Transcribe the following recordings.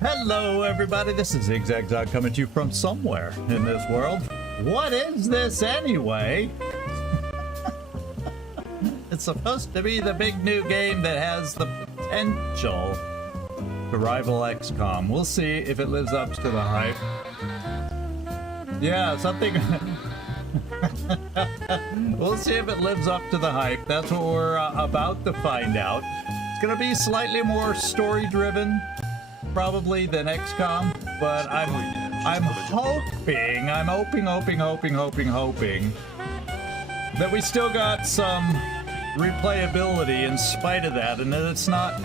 Hello everybody, this is ZigZagZog coming to you from somewhere in this world. What is this anyway? It's supposed to be the big new game that has the potential to rival XCOM. We'll see if it lives up to the hype. Yeah, something... We'll see if it lives up to the hype. That's what we're about to find out. It's gonna be slightly more story-driven, probably, than XCOM, but I'm hoping that we still got some replayability in spite of that, and that it's not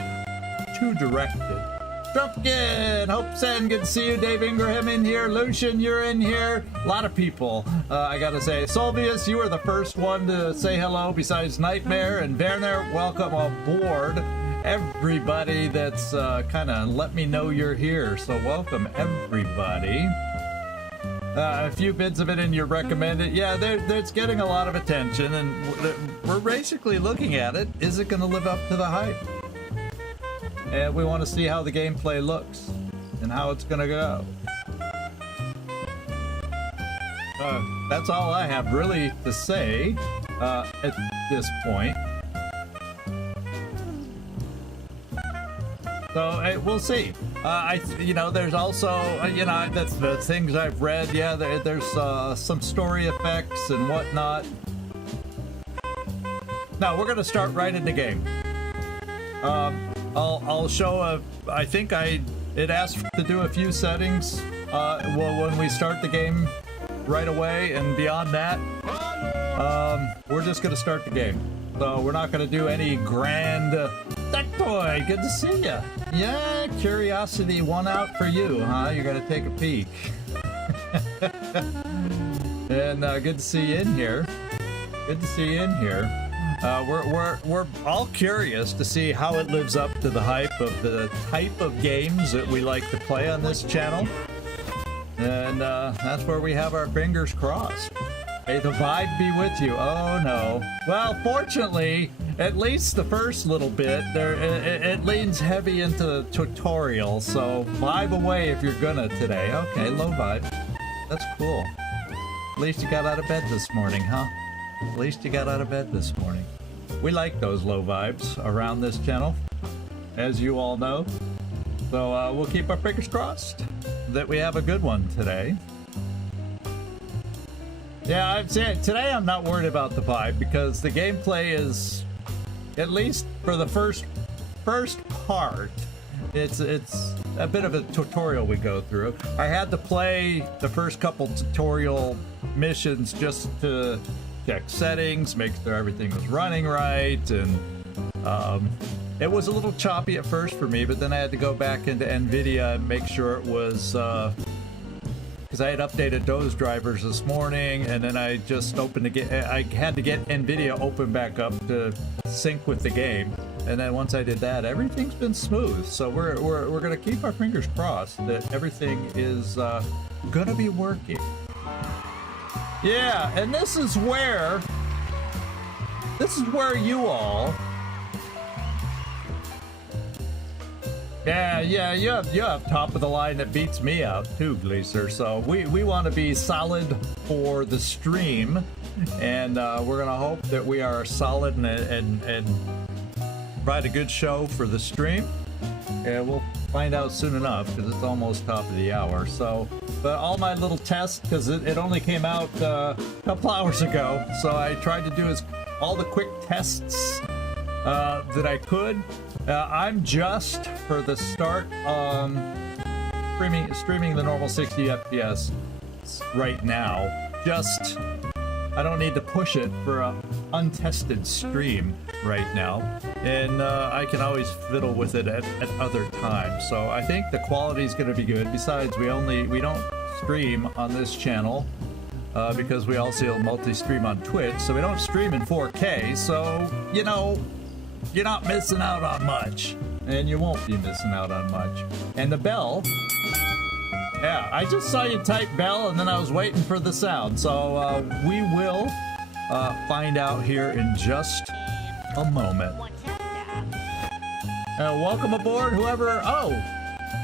too directed. Drumpkin, Hope Sen, good to see you. Dave Ingraham in here. Lucian, you're in here. A lot of people, I gotta say. Solvius, you were the first one to say hello besides Nightmare, and Werner, welcome aboard. Everybody that's kind of let me know you're here, so welcome everybody. A few bits of it in your recommended. Yeah, it's getting a lot of attention, and we're basically looking at it. Is it going to live up to the hype? And we want to see how the gameplay looks and how it's going to go. That's all I have really to say at this point. So we'll see. You know, there's also, you know, that's the things I've read. Yeah, there's some story effects and whatnot. Now we're gonna start right in the game. I'll show I think it asked to do a few settings. Well, when we start the game right away, and beyond that, we're just gonna start the game. So we're not gonna do any grand. Boy, good to see ya. Yeah, Curiosity 1 out for you, huh? You're gonna take a peek. And good to see you in here. Good to see you in here. We're all curious to see how it lives up to the hype of the type of games that we like to play on this channel. And that's where we have our fingers crossed. May the vibe be with you. Oh no. Well, fortunately, at least the first little bit, it leans heavy into the tutorial, so vibe away if you're gonna today. Okay, low vibe. That's cool. At least you got out of bed this morning, huh? At least you got out of bed this morning. We like those low vibes around this channel, as you all know. So we'll keep our fingers crossed that we have a good one today. Yeah, I'd say today I'm not worried about the vibe because the gameplay is, at least for the first part, it's a bit of a tutorial we go through. I had to play the first couple tutorial missions just to check settings, make sure everything was running right, and it was a little choppy at first for me, but then I had to go back into NVIDIA and make sure it was because I had updated those drivers this morning, and then I just opened I had to get NVIDIA open back up to sync with the game, and then once I did that, everything's been smooth. So we're gonna keep our fingers crossed that everything is gonna be working. Yeah, and this is where you all. Yeah, you have top of the line that beats me out too, Gleaser. So we want to be solid for the stream, and we're gonna hope that we are solid and provide a good show for the stream. And we'll find out soon enough because it's almost top of the hour. So, but all my little tests, because it only came out a couple hours ago, so I tried to do all the quick tests that I could. I'm just, for the start, streaming the normal 60 FPS right now. Just, I don't need to push it for an untested stream right now. And I can always fiddle with it at other times. So I think the quality is going to be good. Besides, we don't stream on this channel because we also multi-stream on Twitch. So we don't stream in 4K. So, you know, you're not missing out on much, and you won't be missing out on much. And the bell, yeah, I just saw you type bell, and then I was waiting for the sound. So we will find out here in just a moment. Welcome aboard, whoever. Oh,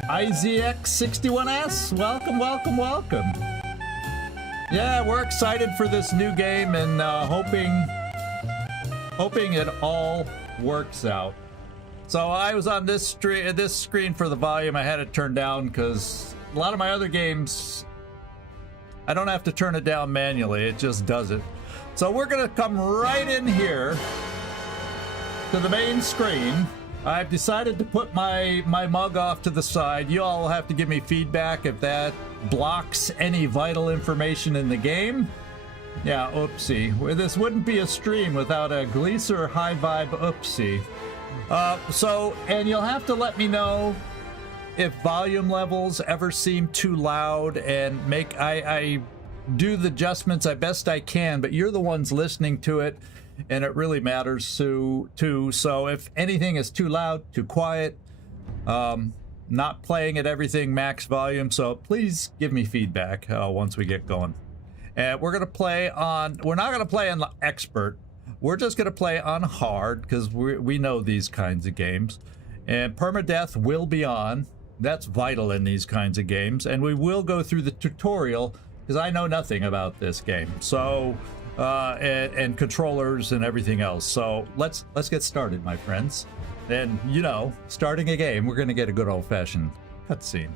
IZX61S, welcome, welcome, welcome. Yeah, we're excited for this new game and hoping it all works out. So I was on this screen for the volume. I had it turned down because a lot of my other games, I don't have to turn it down manually. It just does it. So we're gonna come right in here to the main screen. I've decided to put my mug off to the side. You all will have to give me feedback if that blocks any vital information in the game. Yeah, oopsie. This wouldn't be a stream without a Gleaser high vibe oopsie. And you'll have to let me know if volume levels ever seem too loud, and I do the adjustments as best I can, but you're the ones listening to it, and it really matters too. So if anything is too loud, too quiet, not playing at everything max volume, so please give me feedback once we get going. And we're not gonna play on expert. We're just gonna play on hard because we know these kinds of games, and permadeath will be on. That's vital in these kinds of games, and we will go through the tutorial because I know nothing about this game. So and controllers and everything else. So let's get started, my friends. And you know, starting a game, we're gonna get a good old-fashioned cutscene.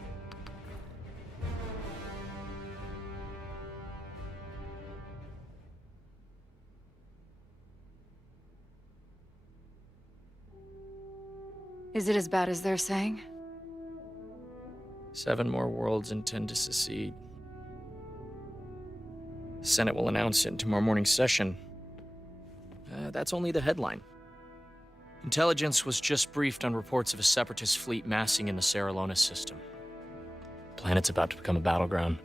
Is it as bad as they're saying? 7 more worlds intend to secede. The Senate will announce it in tomorrow morning's session. That's only the headline. Intelligence was just briefed on reports of a separatist fleet massing in the Serralona system. The planet's about to become a battleground.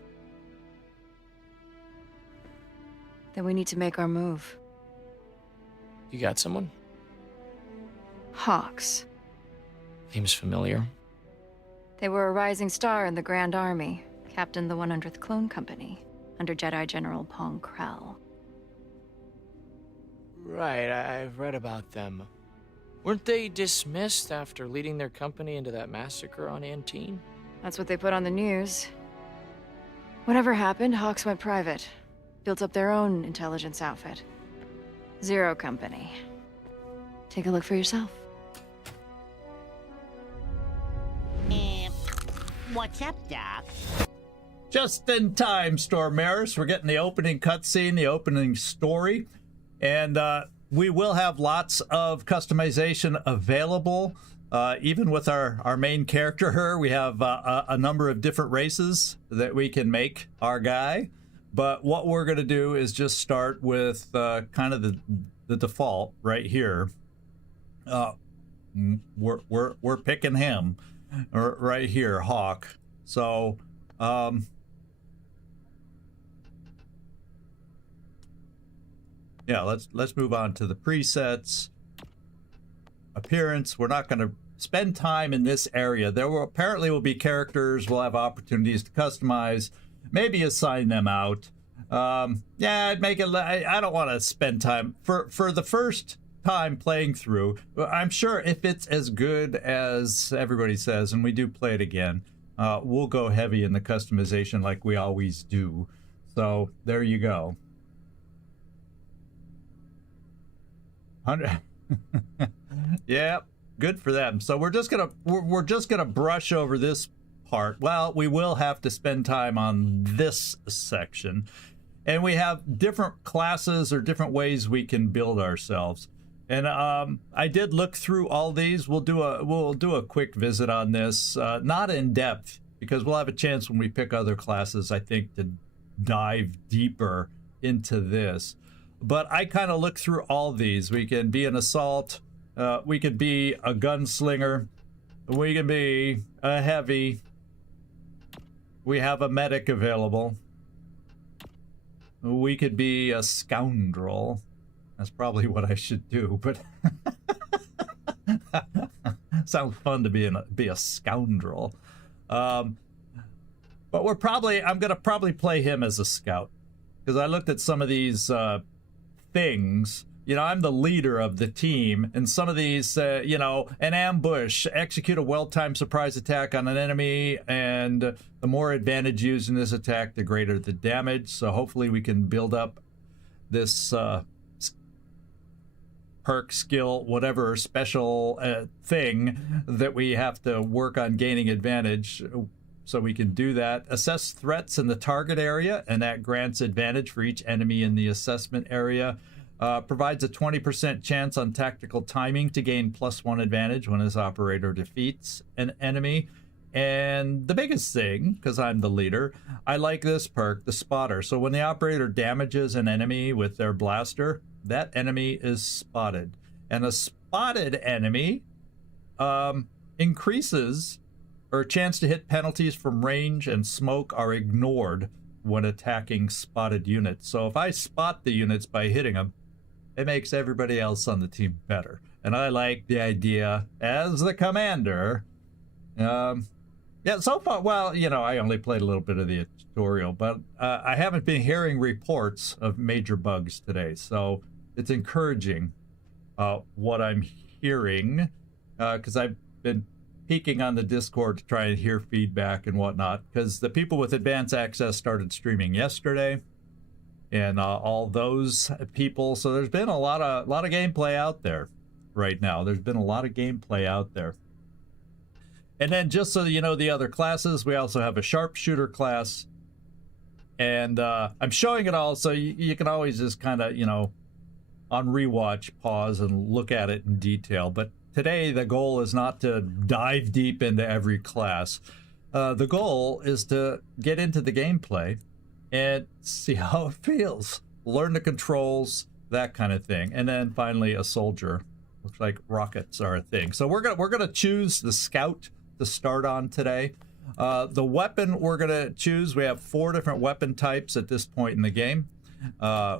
Then we need to make our move. You got someone? Hawks. Name's familiar. They were a rising star in the Grand Army, captained the 100th Clone Company, under Jedi General Pong Krell. Right, I've read about them. Weren't they dismissed after leading their company into that massacre on Antine? That's what they put on the news. Whatever happened, Hawks went private. Built up their own intelligence outfit. Zero Company. Take a look for yourself. What's up, Doc? Just in time, Storm Maris. We're getting the opening cutscene, the opening story, and we will have lots of customization available. Even with our main character, her, we have a number of different races that we can make our guy. But what we're going to do is just start with kind of the default right here. We're picking him right here, Hawk. So yeah, let's move on to the presets. Appearance. We're not going to spend time in this area. There will apparently be characters we'll have opportunities to customize, maybe assign them out. Yeah, I'd make it. I don't want to spend time for the first time playing through. I'm sure if it's as good as everybody says, and we do play it again, we'll go heavy in the customization like we always do. So there you go. 100. Yeah, good for them. So we're just gonna brush over this part. Well, we will have to spend time on this section, and we have different classes or different ways we can build ourselves. And I did look through all these. We'll do a quick visit on this, not in depth, because we'll have a chance when we pick other classes, I think, to dive deeper into this. But I kind of looked through all these. We can be an assault. We could be a gunslinger. We can be a heavy. We have a medic available. We could be a scoundrel. That's probably what I should do, but sounds fun to be a scoundrel. But I'm gonna probably play him as a scout, because I looked at some of these things I'm the leader of the team, and some of these, an ambush, execute a well-timed surprise attack on an enemy, and the more advantage used in this attack, the greater the damage. So hopefully we can build up this perk, skill, whatever special thing that we have to work on gaining advantage. So we can do that. Assess threats in the target area, and that grants advantage for each enemy in the assessment area. Provides a 20% chance on tactical timing to gain +1 advantage when this operator defeats an enemy. And the biggest thing, because I'm the leader, I like this perk, the spotter. So when the operator damages an enemy with their blaster, that enemy is spotted. And a spotted enemy increases, or chance to hit penalties from range and smoke are ignored when attacking spotted units. So if I spot the units by hitting them, it makes everybody else on the team better. And I like the idea as the commander. Yeah, so far, well, I only played a little bit of the tutorial, but I haven't been hearing reports of major bugs today. So it's encouraging what I'm hearing, because I've been peeking on the Discord to try and hear feedback and whatnot, because the people with advanced access started streaming yesterday, and all those people. So there's been a lot of gameplay out there right now. There's been a lot of gameplay out there. And then just so you know the other classes, we also have a sharpshooter class, and I'm showing it all so you can always just kind of, on rewatch, pause and look at it in detail. But today, the goal is not to dive deep into every class. The goal is to get into the gameplay and see how it feels. Learn the controls, that kind of thing. And then finally, a soldier. Looks like rockets are a thing. So we're gonna choose the scout to start on today. The weapon we're gonna choose, we have 4 different weapon types at this point in the game.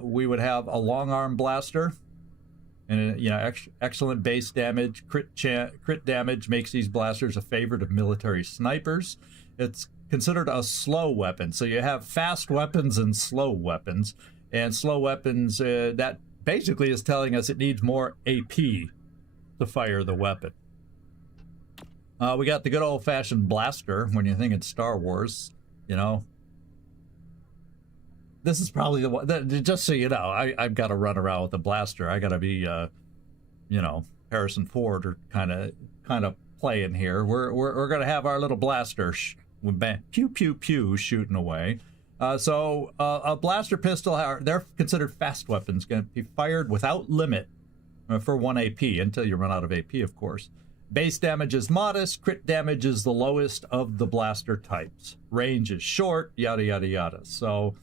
We would have a long arm blaster. And excellent base damage, crit damage makes these blasters a favorite of military snipers. It's considered a slow weapon, so you have fast weapons and slow weapons. And slow weapons, that basically is telling us it needs more AP to fire the weapon. We got the good old-fashioned blaster. When you think it's Star Wars, this is probably the one, just so you know, I've got to run around with a blaster. I got to be, Harrison Ford or kind of playing here. We're going to have our little blaster, pew, pew, pew, shooting away. So a blaster pistol, they're considered fast weapons, going to be fired without limit for 1 AP until you run out of AP, of course. Base damage is modest, crit damage is the lowest of the blaster types. Range is short, yada, yada, yada. So,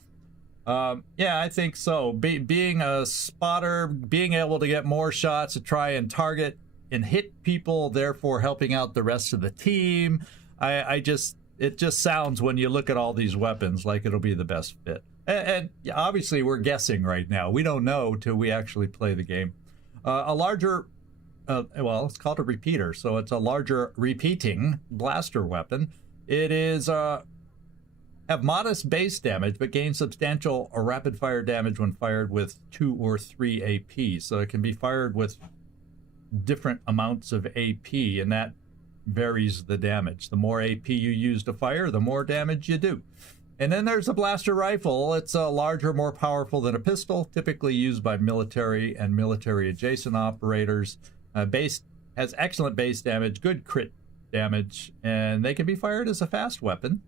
yeah, I think so. Being a spotter, being able to get more shots to try and target and hit people, therefore helping out the rest of the team. It just sounds, when you look at all these weapons, like it'll be the best fit. And obviously we're guessing right now. We don't know till we actually play the game. A larger, well, it's called a repeater, so it's a larger repeating blaster weapon. It is have modest base damage, but gain substantial or rapid fire damage when fired with 2 or 3 AP. So it can be fired with different amounts of AP, and that varies the damage. The more AP you use to fire, the more damage you do. And then there's a blaster rifle. It's larger, more powerful than a pistol, typically used by military and military adjacent operators. Has excellent base damage, good crit damage, and they can be fired as a fast weapon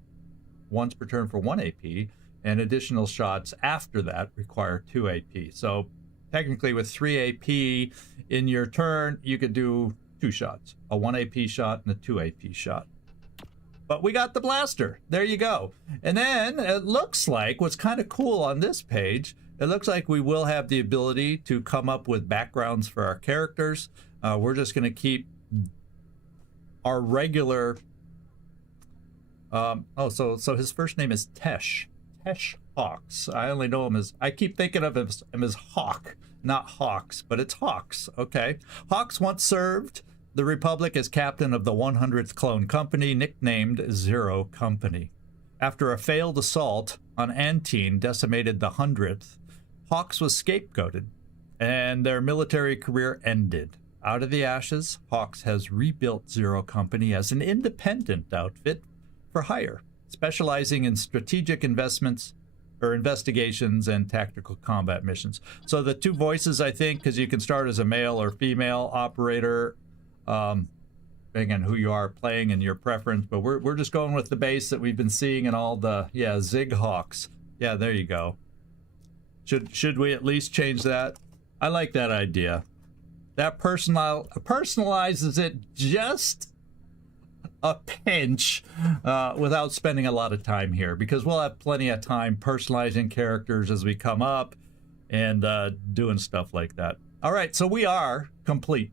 once per turn for 1 AP, and additional shots after that require 2 AP. So technically with 3 AP in your turn, you could do 2 shots, a 1 AP shot and a 2 AP shot. But we got the blaster. There you go. And then it looks like, what's kind of cool on this page, it looks like we will have the ability to come up with backgrounds for our characters. We're just going to keep our regular... so his first name is Tesh Hawks. I only know him as... I keep thinking of him as Hawk, not Hawks, but it's Hawks. Okay. Hawks once served the Republic as captain of the 100th Clone Company, nicknamed Zero Company. After a failed assault on Antine decimated the 100th, Hawks was scapegoated. and their military career ended. Out of the ashes, Hawks has rebuilt Zero Company as an independent outfit for hire, specializing in strategic investments or investigations and tactical combat missions. So the two voices, I think, because you can start as a male or female operator, depending on who you are playing and your preference, but we're just going with the base that we've been seeing in all the, Zig Hawks. Yeah, there you go. Should we at least change that? I like that idea. That personalizes it just a pinch without spending a lot of time here, because we'll have plenty of time personalizing characters as we come up and doing stuff like that. All right, so we are complete.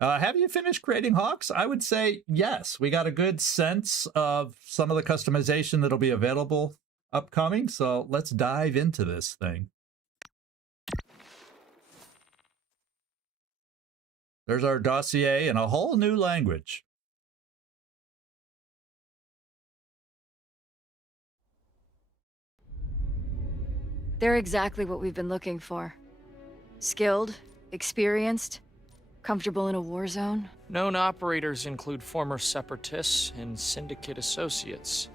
Have you finished creating Hawks? I would say yes. We got a good sense of some of the customization that'll be available upcoming, so let's dive into this thing. There's our dossier in a whole new language. They're exactly what we've been looking for. Skilled, experienced, comfortable in a war zone. Known operators include former Separatists and Syndicate associates.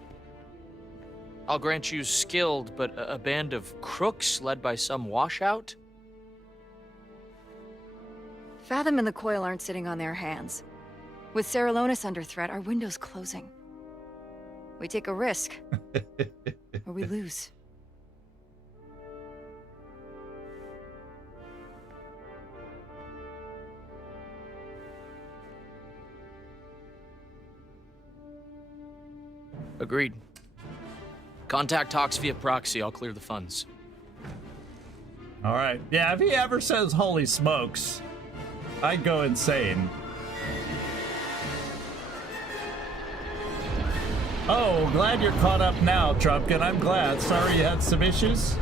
I'll grant you skilled, but a band of crooks led by some washout? Fathom and the Coil aren't sitting on their hands. With Seralonis under threat, our window's closing. We take a risk, or we lose. Agreed. Contact Hawks via proxy. I'll clear the funds. All right. Yeah, if he ever says holy smokes, I'd go insane. Oh, glad you're caught up now, Trumpkin. I'm glad. Sorry you had some issues.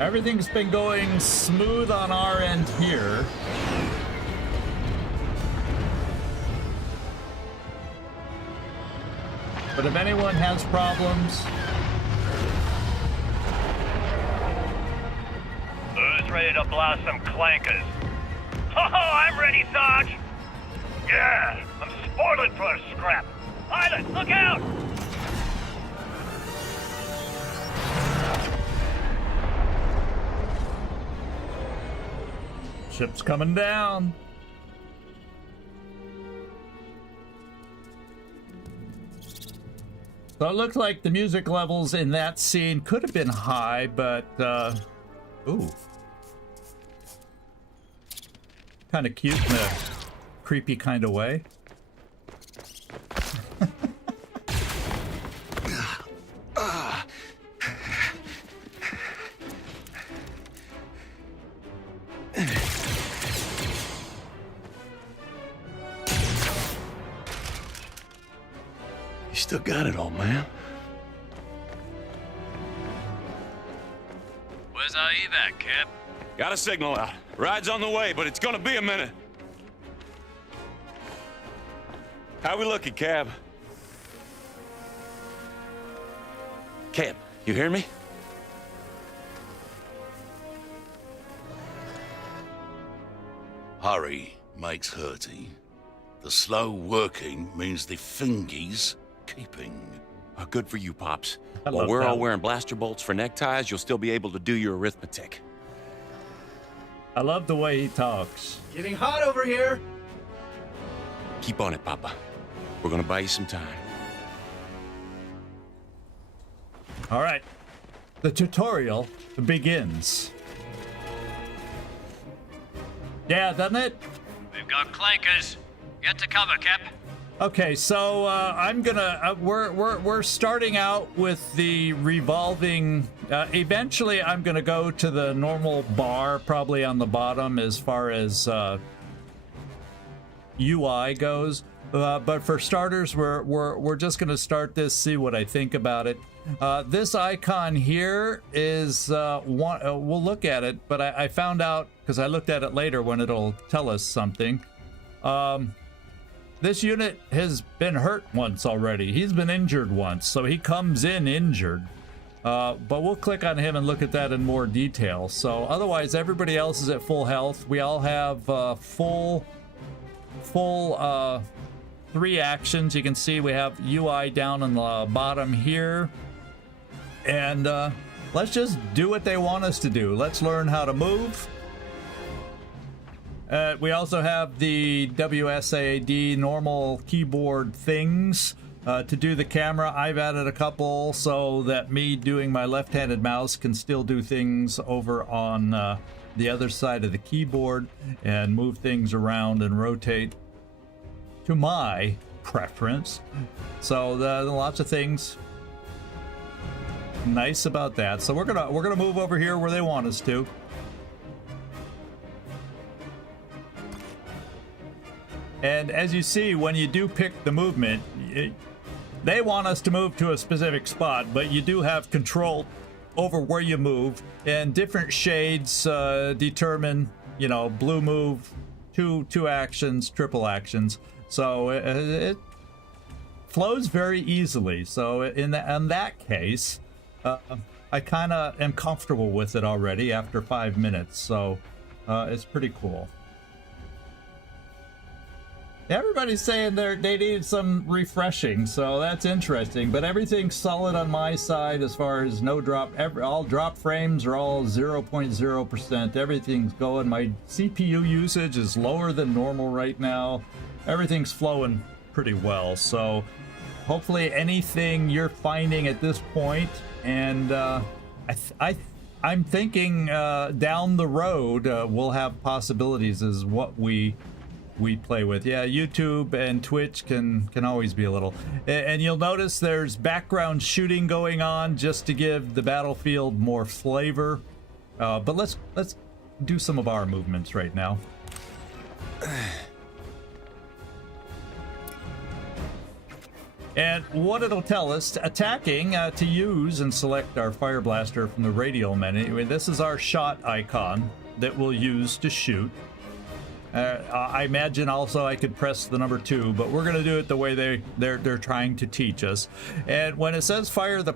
Everything's been going smooth on our end here. But if anyone has problems... Who's ready to blast some clankers? Oh, I'm ready, Sarge! Yeah, I'm spoiling for a scrap. Pilot, look out! Ship's coming down. So it looked like the music levels in that scene could have been high, but, ooh. Kind of cute in a creepy kind of way. You still got it all, man. Where's our evac, Kabb? Got a signal out. Ride's on the way, but it's gonna be a minute. How we looking, Kabb? Kabb, you hear me? Hurry makes hurty. The slow working means the fingies keeping. Good for you, Pops. I While love we're all that. wearing blaster bolts for neckties, you'll still be able to do your arithmetic. I love the way he talks. Getting hot over here. Keep on it, Papa. We're gonna buy you some time. All right. The tutorial begins. Yeah, doesn't it? We've got clankers. Get to cover, Kabb. Okay, so I'm gonna we're starting out with the revolving. Eventually, I'm gonna go to the normal bar, probably on the bottom as far as UI goes. But for starters, we're just gonna start this, see what I think about it. This icon here is one. We'll look at it, but I found out because I looked at it later when it'll tell us something. This unit has been hurt once already. He's been injured once, so he comes in injured. But we'll click on him and look at that in more detail. So otherwise, everybody else is at full health. We all have full 3 actions. You can see we have UI down on the bottom here. And let's just do what they want us to do. Let's learn how to move. We also have the WSAD normal keyboard things. To do the camera, I've added a couple so that me doing my left-handed mouse can still do things over on the other side of the keyboard and move things around and rotate to my preference. So lots of things nice about that. So we're gonna move over here where they want us to. And as you see, when you do pick the movement, they want us to move to a specific spot, but you do have control over where you move, and different shades determine, you know, blue move, two actions, triple actions. So it flows very easily. So in that case, I kind of am comfortable with it already after 5 minutes. So it's pretty cool. Everybody's saying they need some refreshing, so that's interesting. But everything's solid on my side as far as no drop. All drop frames are all 0.0%. Everything's going. My CPU usage is lower than normal right now. Everything's flowing pretty well. So hopefully anything you're finding at this point, and I'm thinking down the road we'll have possibilities as what we play with. Yeah, YouTube and Twitch can always be a little, and you'll notice there's background shooting going on just to give the battlefield more flavor. But let's do some of our movements right now. And what it'll tell us, attacking, to use and select our fire blaster from the radial menu. This is our shot icon that we'll use to shoot. I imagine also I could press the number 2, but we're going to do it the way they're trying to teach us. And when it says fire the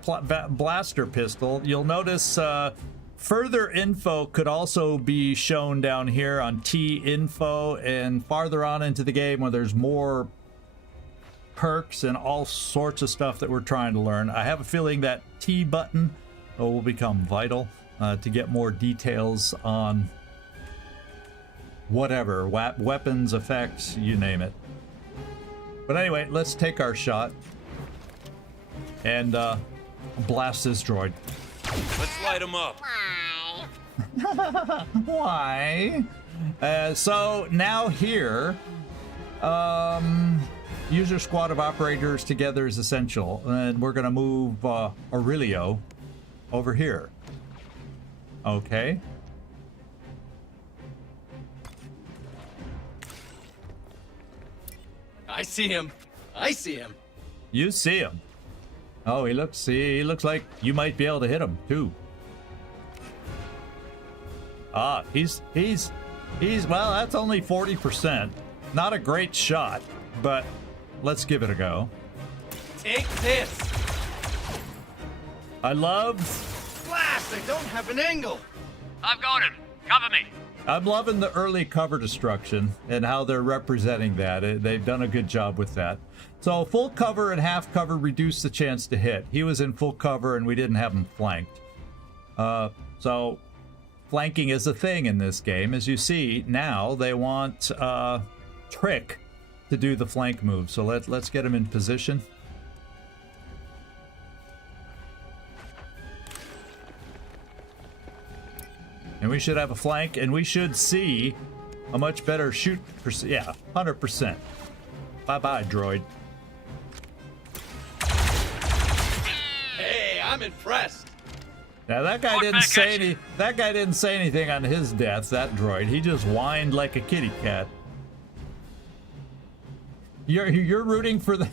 blaster pistol, you'll notice further info could also be shown down here on T info, and farther on into the game where there's more perks and all sorts of stuff that we're trying to learn. I have a feeling that T button will become vital to get more details on whatever, weapons, effects, you name it. But anyway, let's take our shot and blast this droid. Let's light him up. Why? So now here, user squad of operators together is essential, and we're gonna move Aurelio over here. Okay. I see him. I see him. You see him. Oh, he looks like you might be able to hit him too. Ah, he's well, that's only 40%. Not a great shot, but let's give it a go. Take this. I love Blast! I don't have an angle. I've got him. Cover me. I'm loving the early cover destruction and how they're representing that. They've done a good job with that. So full cover and half cover reduce the chance to hit. He was in full cover and we didn't have him flanked. So flanking is a thing in this game. As you see, now they want Trick to do the flank move. So let's get him in position. And we should have a flank, and we should see a much better shoot. Yeah, 100%. Bye-bye, droid. Hey, I'm impressed. Now that guy didn't say anything on his death. That droid, he just whined like a kitty cat. You're rooting for the.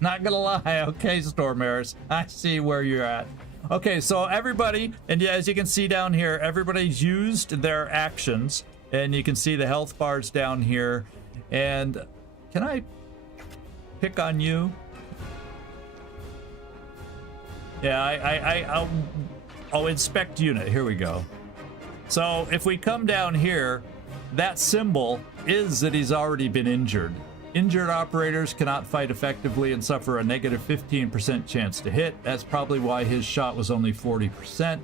Not gonna lie, okay, Stormaris, I see where you're at. Okay, so everybody, and yeah, as you can see down here, everybody's used their actions, and you can see the health bars down here. And can I pick on you? Yeah, I'll inspect unit. Here we go. So if we come down here, that symbol is that he's already been injured. Injured operators cannot fight effectively and suffer a negative 15% chance to hit. That's probably why his shot was only 40%.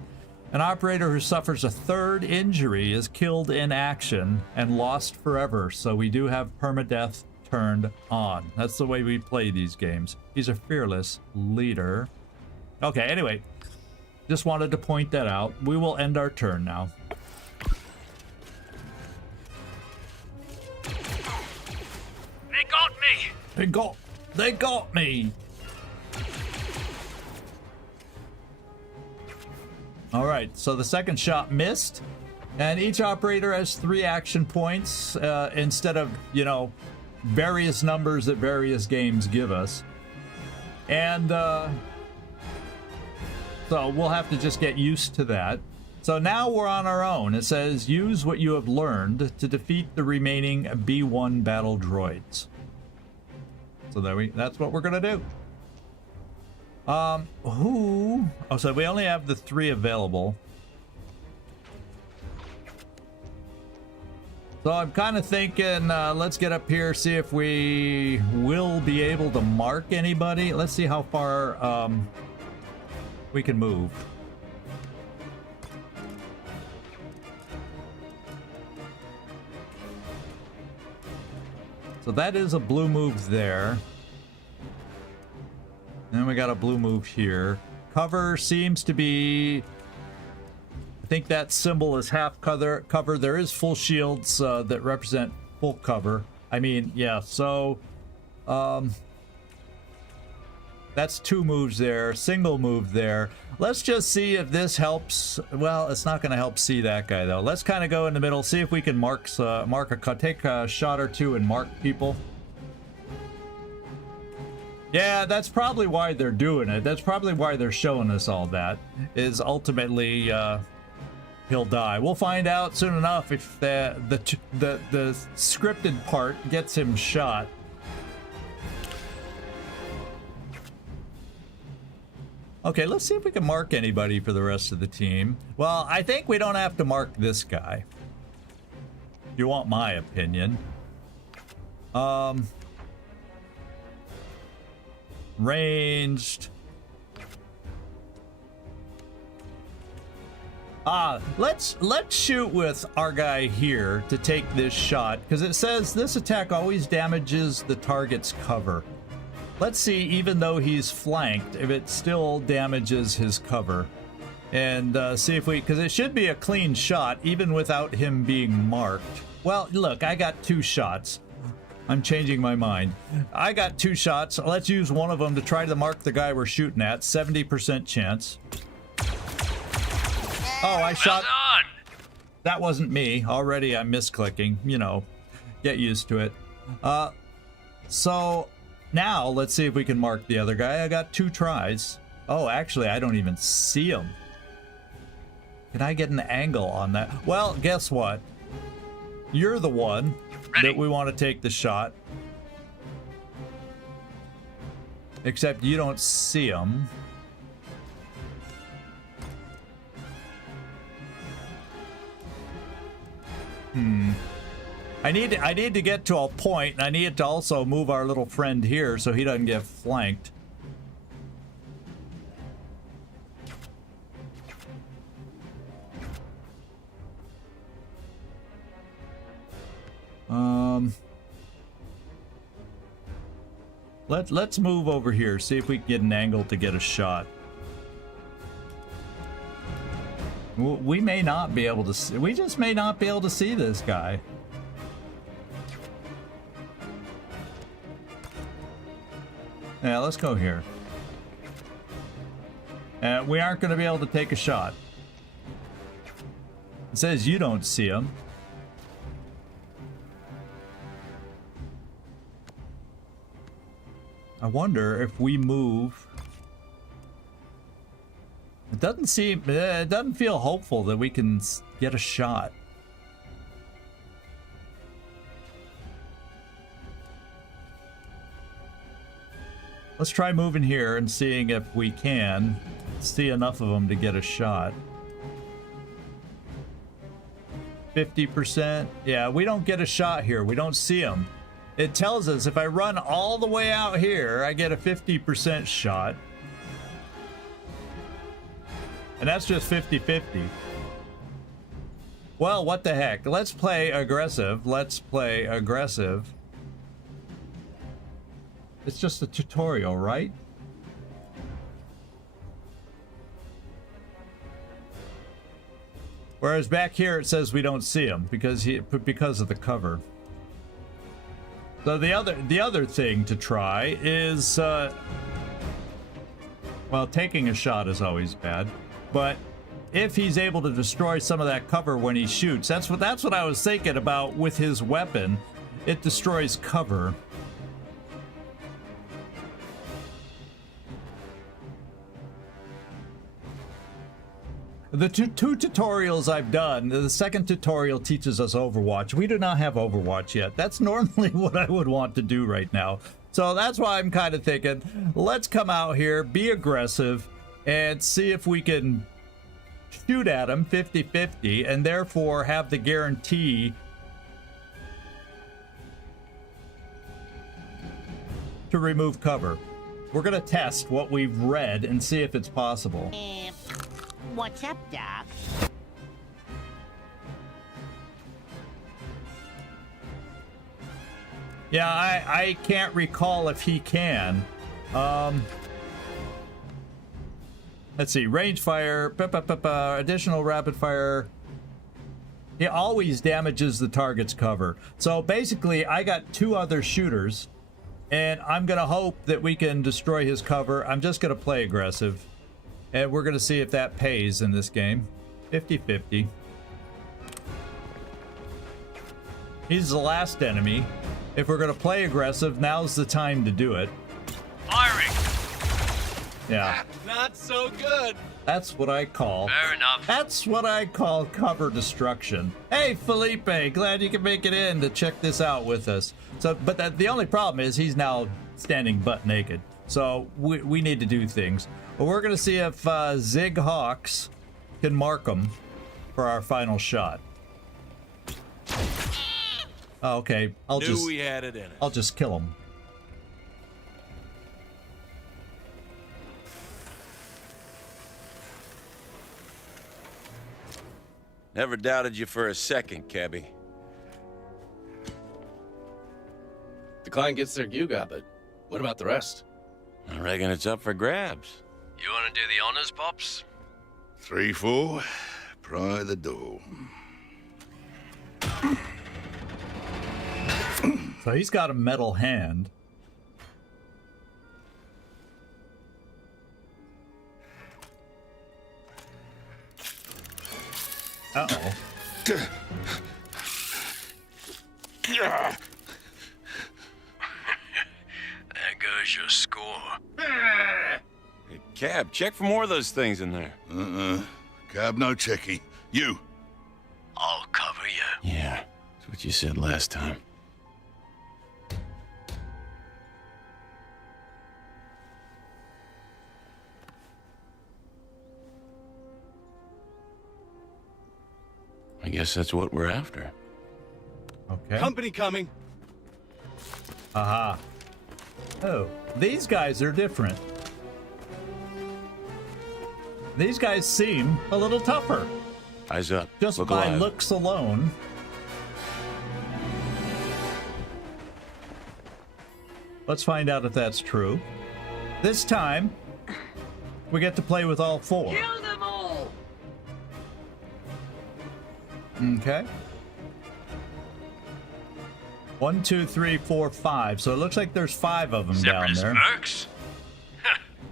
An operator who suffers a third injury is killed in action and lost forever. So we do have permadeath turned on. That's the way we play these games. He's a fearless leader. Okay, anyway, just wanted to point that out. We will end our turn now. They got me! They got me! All right, so the second shot missed, and each operator has 3 action points instead of, you know, various numbers that various games give us. And so we'll have to just get used to that. So now we're on our own. It says, use what you have learned to defeat the remaining B1 battle droids. So that's what we're gonna do. Oh, so we only have the 3 available. So I'm kind of thinking, let's get up here, see if we will be able to mark anybody. Let's see how far we can move. So that is a blue move there. Then we got a blue move here. Cover seems to be... I think that symbol is half cover. There is full shields that represent full cover. I mean, yeah, so... that's 2 moves there. Single move there. Let's just see if this helps. Well, it's not going to help see that guy, though. Let's kind of go in the middle, see if we can take a shot or 2 and mark people. Yeah, that's probably why they're doing it. That's probably why they're showing us all that. Is ultimately he'll die. We'll find out soon enough if the scripted part gets him shot. Okay, let's see if we can mark anybody for the rest of the team. Well, I think we don't have to mark this guy. If you want my opinion. Ranged. Let's shoot with our guy here to take this shot, because it says this attack always damages the target's cover. Let's see, even though he's flanked, if it still damages his cover. And see if we, because it should be a clean shot even without him being marked. Well, look, I got 2 shots. I'm changing my mind. I got 2 shots. Let's use one of them to try to mark the guy we're shooting at. 70% chance. Oh, I shot. Well done. That wasn't me. Already I'm misclicking. You know, get used to it. So now let's see if we can mark the other guy. I got 2 tries. Oh, actually, I don't even see him. Can I get an angle on that? Well, guess what? You're the one that we want to take the shot. Except you don't see him. I need to get to a point, and I need to also move our little friend here so he doesn't get flanked. Let's move over here, see if we can get an angle to get a shot. We may not be able to see, we just may not be able to see this guy. Yeah, let's go here. We aren't going to be able to take a shot. It says you don't see him. I wonder if we move. It doesn't seem, it doesn't feel hopeful that we can get a shot. Let's try moving here and seeing if we can. see enough of them to get a shot. 50%. Yeah, we don't get a shot here. We don't see them. It tells us if I run all the way out here, I get a 50% shot. And that's just 50-50. Well, what the heck? Let's play aggressive. Let's play aggressive. It's just a tutorial, right? Whereas back here it says we don't see him because of the cover. So the other thing to try is well, taking a shot is always bad, but if he's able to destroy some of that cover when he shoots, that's what I was thinking about with his weapon. It destroys cover. The two tutorials I've done, the second tutorial teaches us Overwatch. We do not have Overwatch yet. That's normally what I would want to do right now. So that's why I'm kind of thinking, let's come out here, be aggressive, and see if we can shoot at him 50-50, and therefore have the guarantee to remove cover. We're going to test what we've read and see if it's possible. What's up, Doc? Yeah, I can't recall if he can. Let's see, range fire, additional rapid fire. It always damages the target's cover. So basically, I got two other shooters, and I'm gonna hope that we can destroy his cover. I'm just gonna play aggressive. And we're going to see if that pays in this game. 50-50. He's the last enemy. If we're going to play aggressive, now's the time to do it. Firing! Yeah. Not so good. That's what I call... Fair enough. That's what I call cover destruction. Hey, Felipe, glad you can make it in to check this out with us. So, but the only problem is he's now standing butt naked. So we need to do things. But we're going to see if Zig Hawks can mark him for our final shot. Oh, okay, I'll just kill him. Never doubted you for a second, Cabby. The client gets their Guga, but what about the rest? I reckon it's up for grabs. You want to do the honors, Pops? 3-4, pry the door. So he's got a metal hand. Uh-oh. There goes your score. Hey, Cab, check for more of those things in there. Kabb, no checking. You. I'll cover you. Yeah, that's what you said last time. I guess that's what we're after. Okay. Company coming. Aha. Oh, these guys are different. These guys seem a little tougher. Eyes up. Just Look by alive. looks alone. Let's find out if that's true. This time, we get to play with all four. Kill them all! Okay. 1, 2, 3, 4, 5. So it looks like there's 5 of them down Separatist there. mercs?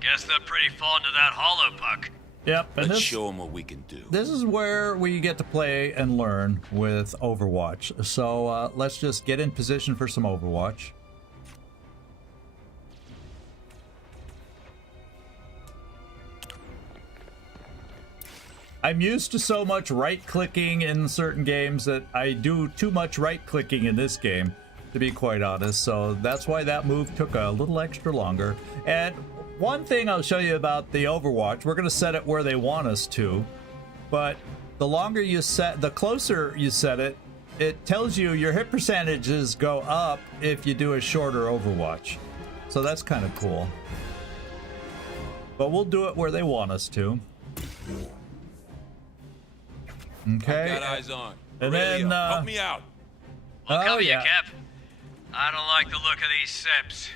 Guess they're pretty fond of that hollow puck. Yep. And Let's this, show them what we can do. this is where we get to play and learn with Overwatch. So let's just get in position for some Overwatch. I'm used to so much right-clicking in certain games that I do too much right-clicking in this game, to be quite honest. So that's why that move took a little extra longer. And one thing I'll show you about the Overwatch, we're going to set it where they want us to, but the longer you set, the closer you set it, it tells you your hit percentages go up if you do a shorter Overwatch. So that's kind of cool. But we'll do it where they want us to. Okay. Got eyes on. And Aurelio, then, help me out. I'll cover yeah. you, Kabb. I don't like the look of these Seps.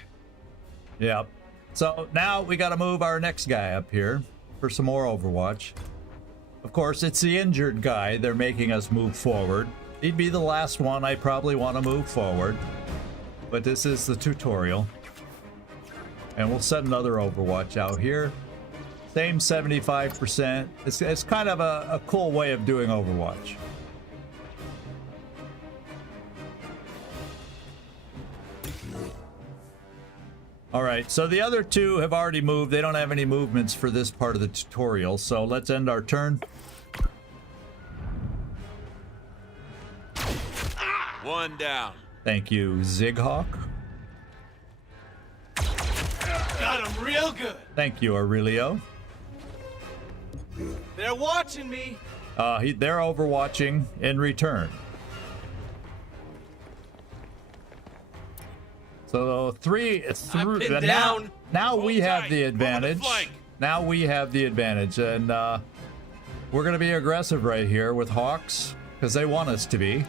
Yep. So now we got to move our next guy up here for some more Overwatch. Of course, it's the injured guy they're making us move forward. He'd be the last one I probably want to move forward. But this is the tutorial. And we'll set another Overwatch out here. Same 75%. It's kind of a cool way of doing Overwatch. All right, so the other two have already moved. They don't have any movements for this part of the tutorial, so let's end our turn. One down. Thank you, Zighawk. Got him real good. Thank you, Aurelio. They're watching me. They're overwatching in return. So I'm pinned down. Now we Hold have tight. the Move on the advantage. flank. Now we have the advantage, and we're gonna be aggressive right here with Hawks because they want us to be.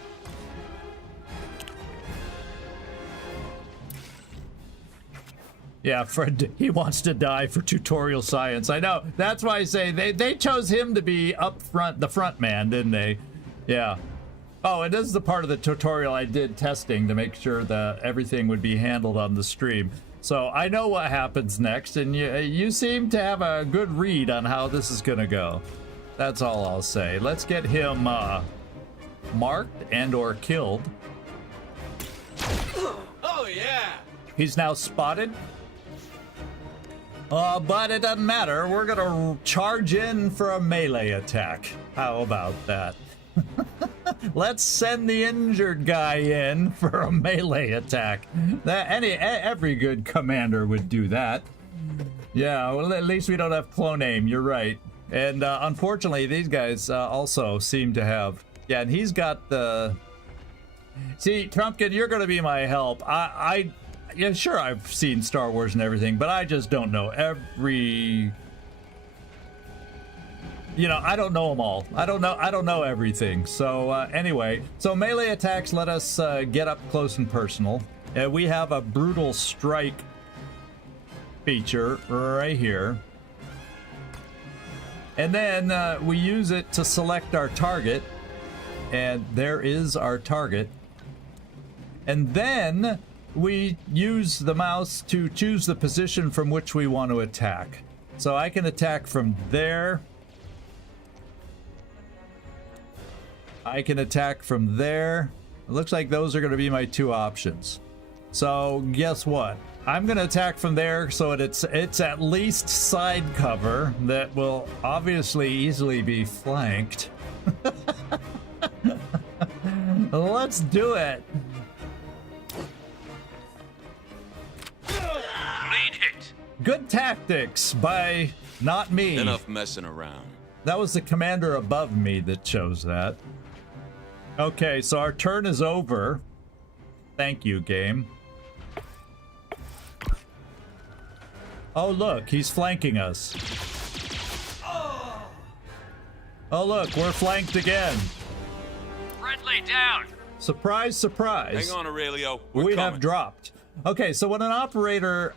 Yeah, Fred, he wants to die for tutorial science. I know. That's why I say they chose him to be up front, the front man, didn't they? Yeah. Oh, and this is the part of the tutorial I did testing to make sure that everything would be handled on the stream. So I know what happens next, and you seem to have a good read on how this is going to go. That's all I'll say. Let's get him marked and or killed. Oh, yeah. He's now spotted. But it doesn't matter. We're gonna charge in for a melee attack. How about that? Let's send the injured guy in for a melee attack. Every good commander would do that. Yeah, well, at least we don't have clone aim. You're right. And unfortunately, these guys also seem to have. Yeah, and he's got the. See, Trumpkin, you're gonna be my help. Yeah, sure, I've seen Star Wars and everything, but I just don't know every. You know, I don't know them all. I don't know everything. So anyway, so melee attacks let us get up close and personal. We have a brutal strike feature right here, and then we use it to select our target, and there is our target, and then we use the mouse to choose the position from which we want to attack. So I can attack from there. I can attack from there. It looks like those are going to be my two options. So guess what? I'm going to attack from there so it's at least side cover that will obviously easily be flanked. Let's do it. Good tactics by not me. Enough messing around. That was the commander above me that chose that. Okay, so our turn is over. Thank you, game. Oh, look, he's flanking us. Oh, look, we're flanked again. Friendly down. Surprise, surprise. Hang on, Aurelio. We We're have coming. dropped. Okay, so when an operator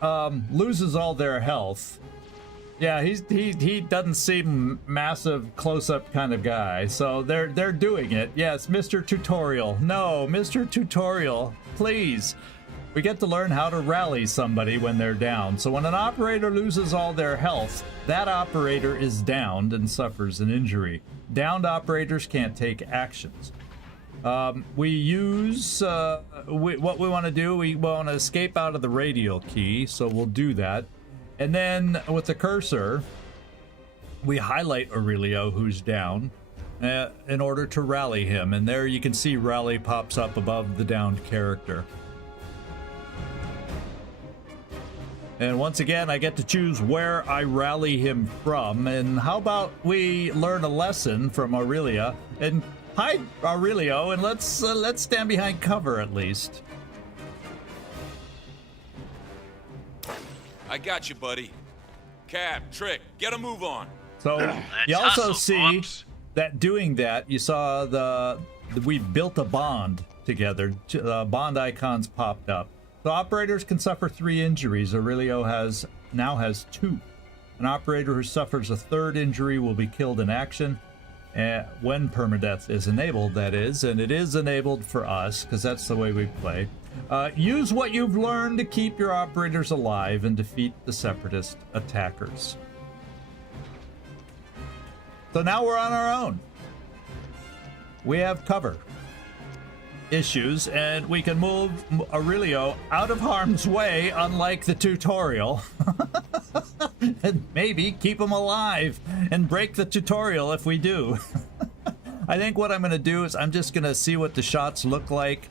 loses all their health, yeah, he doesn't seem massive close-up kind of guy. So they're doing it. Yes, Mr. Tutorial. No, Mr. Tutorial, please. We get to learn how to rally somebody when they're down. So when an operator loses all their health, that operator is downed and suffers an injury. Downed operators can't take actions. We use what we want to do. We want to escape out of the radial key, so we'll do that. And then with the cursor, we highlight Aurelio, who's down, in order to rally him. And there you can see rally pops up above the downed character. And once again, I get to choose where I rally him from. And how about we learn a lesson from Aurelia and hide Aurelio, and let's stand behind cover at least. I got you, buddy. Kabb, Trick, get a move on. So you also see that doing that, you saw we built a bond together. Bond icons popped up. So operators can suffer 3 injuries. Aurelio now has 2. An operator who suffers a 3rd injury will be killed in action when permadeath is enabled, that is. And it is enabled for us, because that's the way we play. Use what you've learned to keep your operators alive and defeat the separatist attackers. So now we're on our own. We have cover issues, and we can move Aurelio out of harm's way, unlike the tutorial. And maybe keep him alive and break the tutorial if we do. I think what I'm going to do is I'm just going to see what the shots look like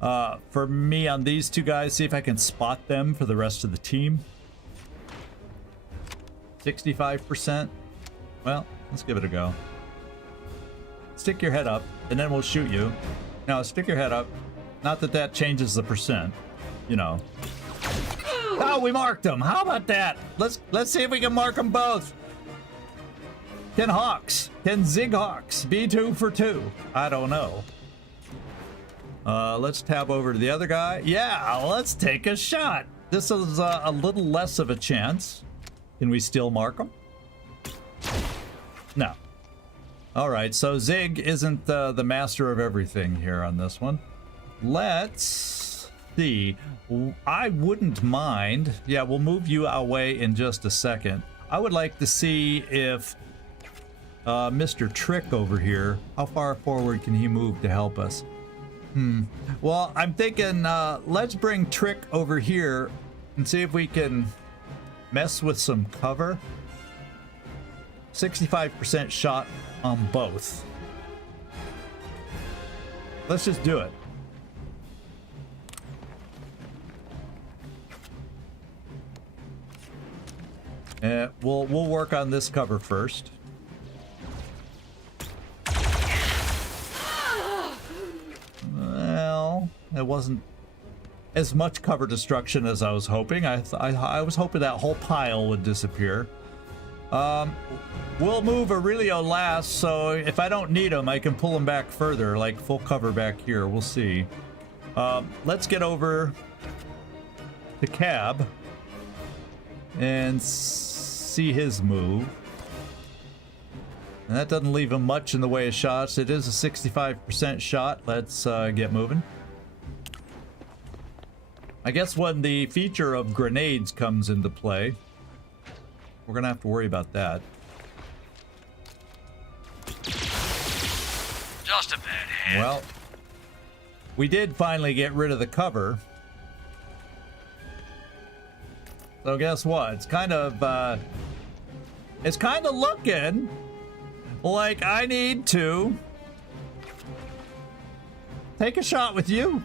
for me on these 2 guys, see if I can spot them for the rest of the team. 65%. Well, let's give it a go. Stick your head up, and then we'll shoot you. Now, stick your head up. Not that that changes the percent, you know. Oh, we marked them. How about that? Let's see if we can mark them both. Can ZigHawks be 2 for 2? I don't know. Let's tab over to the other guy. Yeah, let's take a shot. This is a little less of a chance. Can we still mark them? No. All right, so Zig isn't the master of everything here on this one. Let's see. I wouldn't mind. Yeah, we'll move you away in just a second. I would like to see if Mr. Trick over here, how far forward can he move to help us? Well, I'm thinking let's bring Trick over here and see if we can mess with some cover. 65% shot on both. Let's just do it. We'll work on this cover first. Well, it wasn't as much cover destruction as I was hoping. I was hoping that whole pile would disappear. We'll move Aurelio last, so if I don't need him, I can pull him back further, like full cover back here. We'll see. Let's get over to Kabb and see his move. And that doesn't leave him much in the way of shots. It is a 65% shot. Let's get moving. I guess when the feature of grenades comes into play, we're gonna have to worry about that. Just a bad hand. Well, we did finally get rid of the cover. So guess what? It's kind of looking like I need to take a shot with you,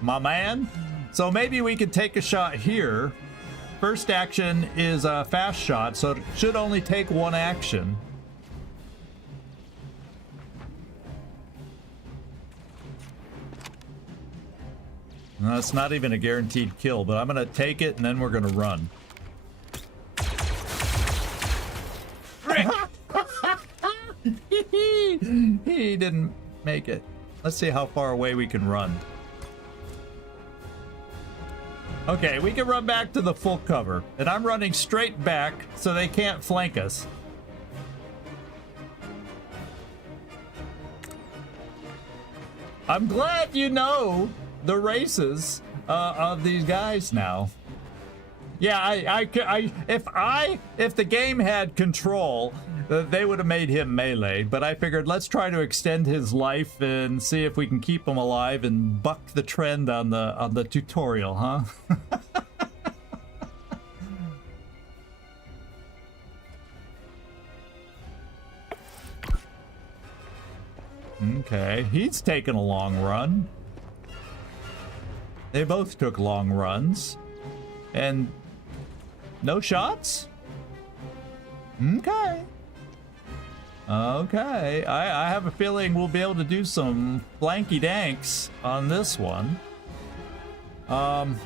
my man. So maybe we could take a shot here. First action is a fast shot, so it should only take 1 action. No, it's not even a guaranteed kill, but I'm gonna take it and then we're gonna run. He didn't make it. Let's see how far away we can run. Okay, we can run back to the full cover, and I'm running straight back so they can't flank us. I'm glad you know the races of these guys now. Yeah, if the game had control, they would have made him melee, but I figured let's try to extend his life and see if we can keep him alive and buck the trend on the tutorial, huh? Okay, he's taking a long run. They both took long runs. And no shots? Okay. Okay. I have a feeling we'll be able to do some blanky danks on this one. Can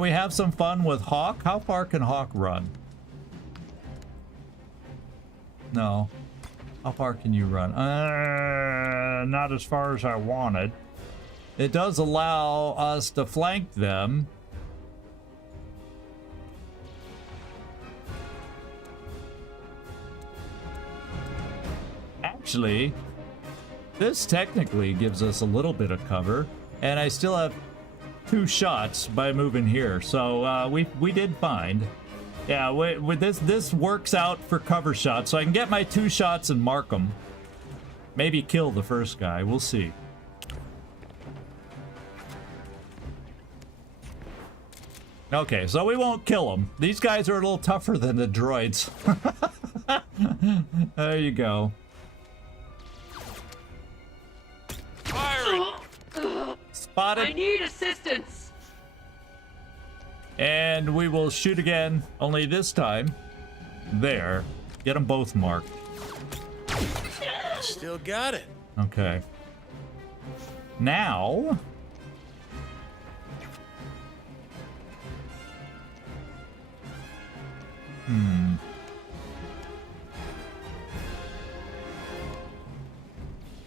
we have some fun with Hawk? How far can Hawk run? No. How far can you run? Not as far as I wanted. It does allow us to flank them. Actually, this technically gives us a little bit of cover, and I still have 2 shots by moving here. So we did find. Yeah, with this works out for cover shots, so I can get my 2 shots and mark them. Maybe kill the first guy. We'll see. Okay, so we won't kill them. These guys are a little tougher than the droids. There you go. Firing! Spotted. I need assistance! And we will shoot again, only this time. There. Get them both marked. Still got it. Okay. Now...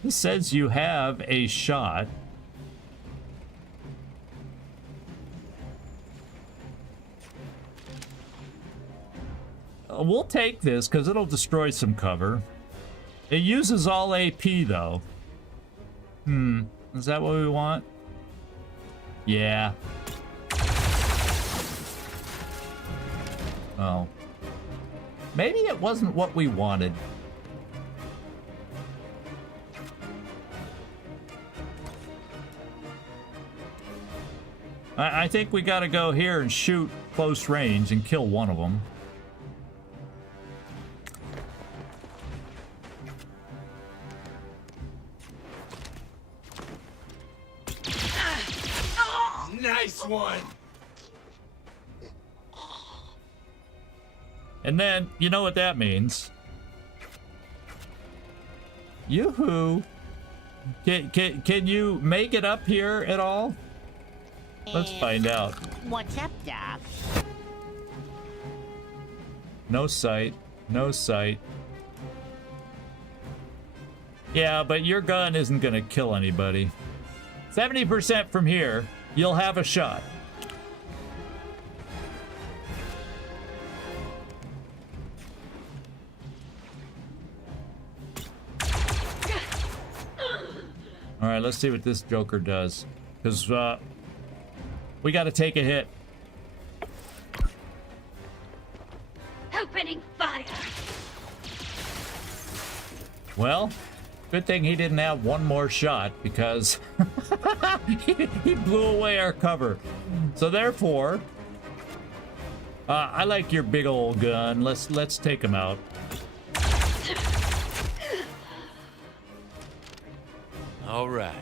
This says you have a shot. We'll take this because it'll destroy some cover. It uses all AP though. Is that what we want? Yeah. Oh. Maybe it wasn't what we wanted. I think we gotta go here and shoot close range and kill one of them. Nice one. And then, you know what that means. Yoo-hoo. Can you make it up here at all? Let's find out. What's up, Doc? No sight. No sight. Yeah, but your gun isn't gonna kill anybody. 70% from here, you'll have a shot. All right, let's see what this Joker does. Because, we gotta take a hit. Opening fire! Well, good thing he didn't have one more shot because he blew away our cover. So therefore, I like your big old gun. Let's take him out. All right.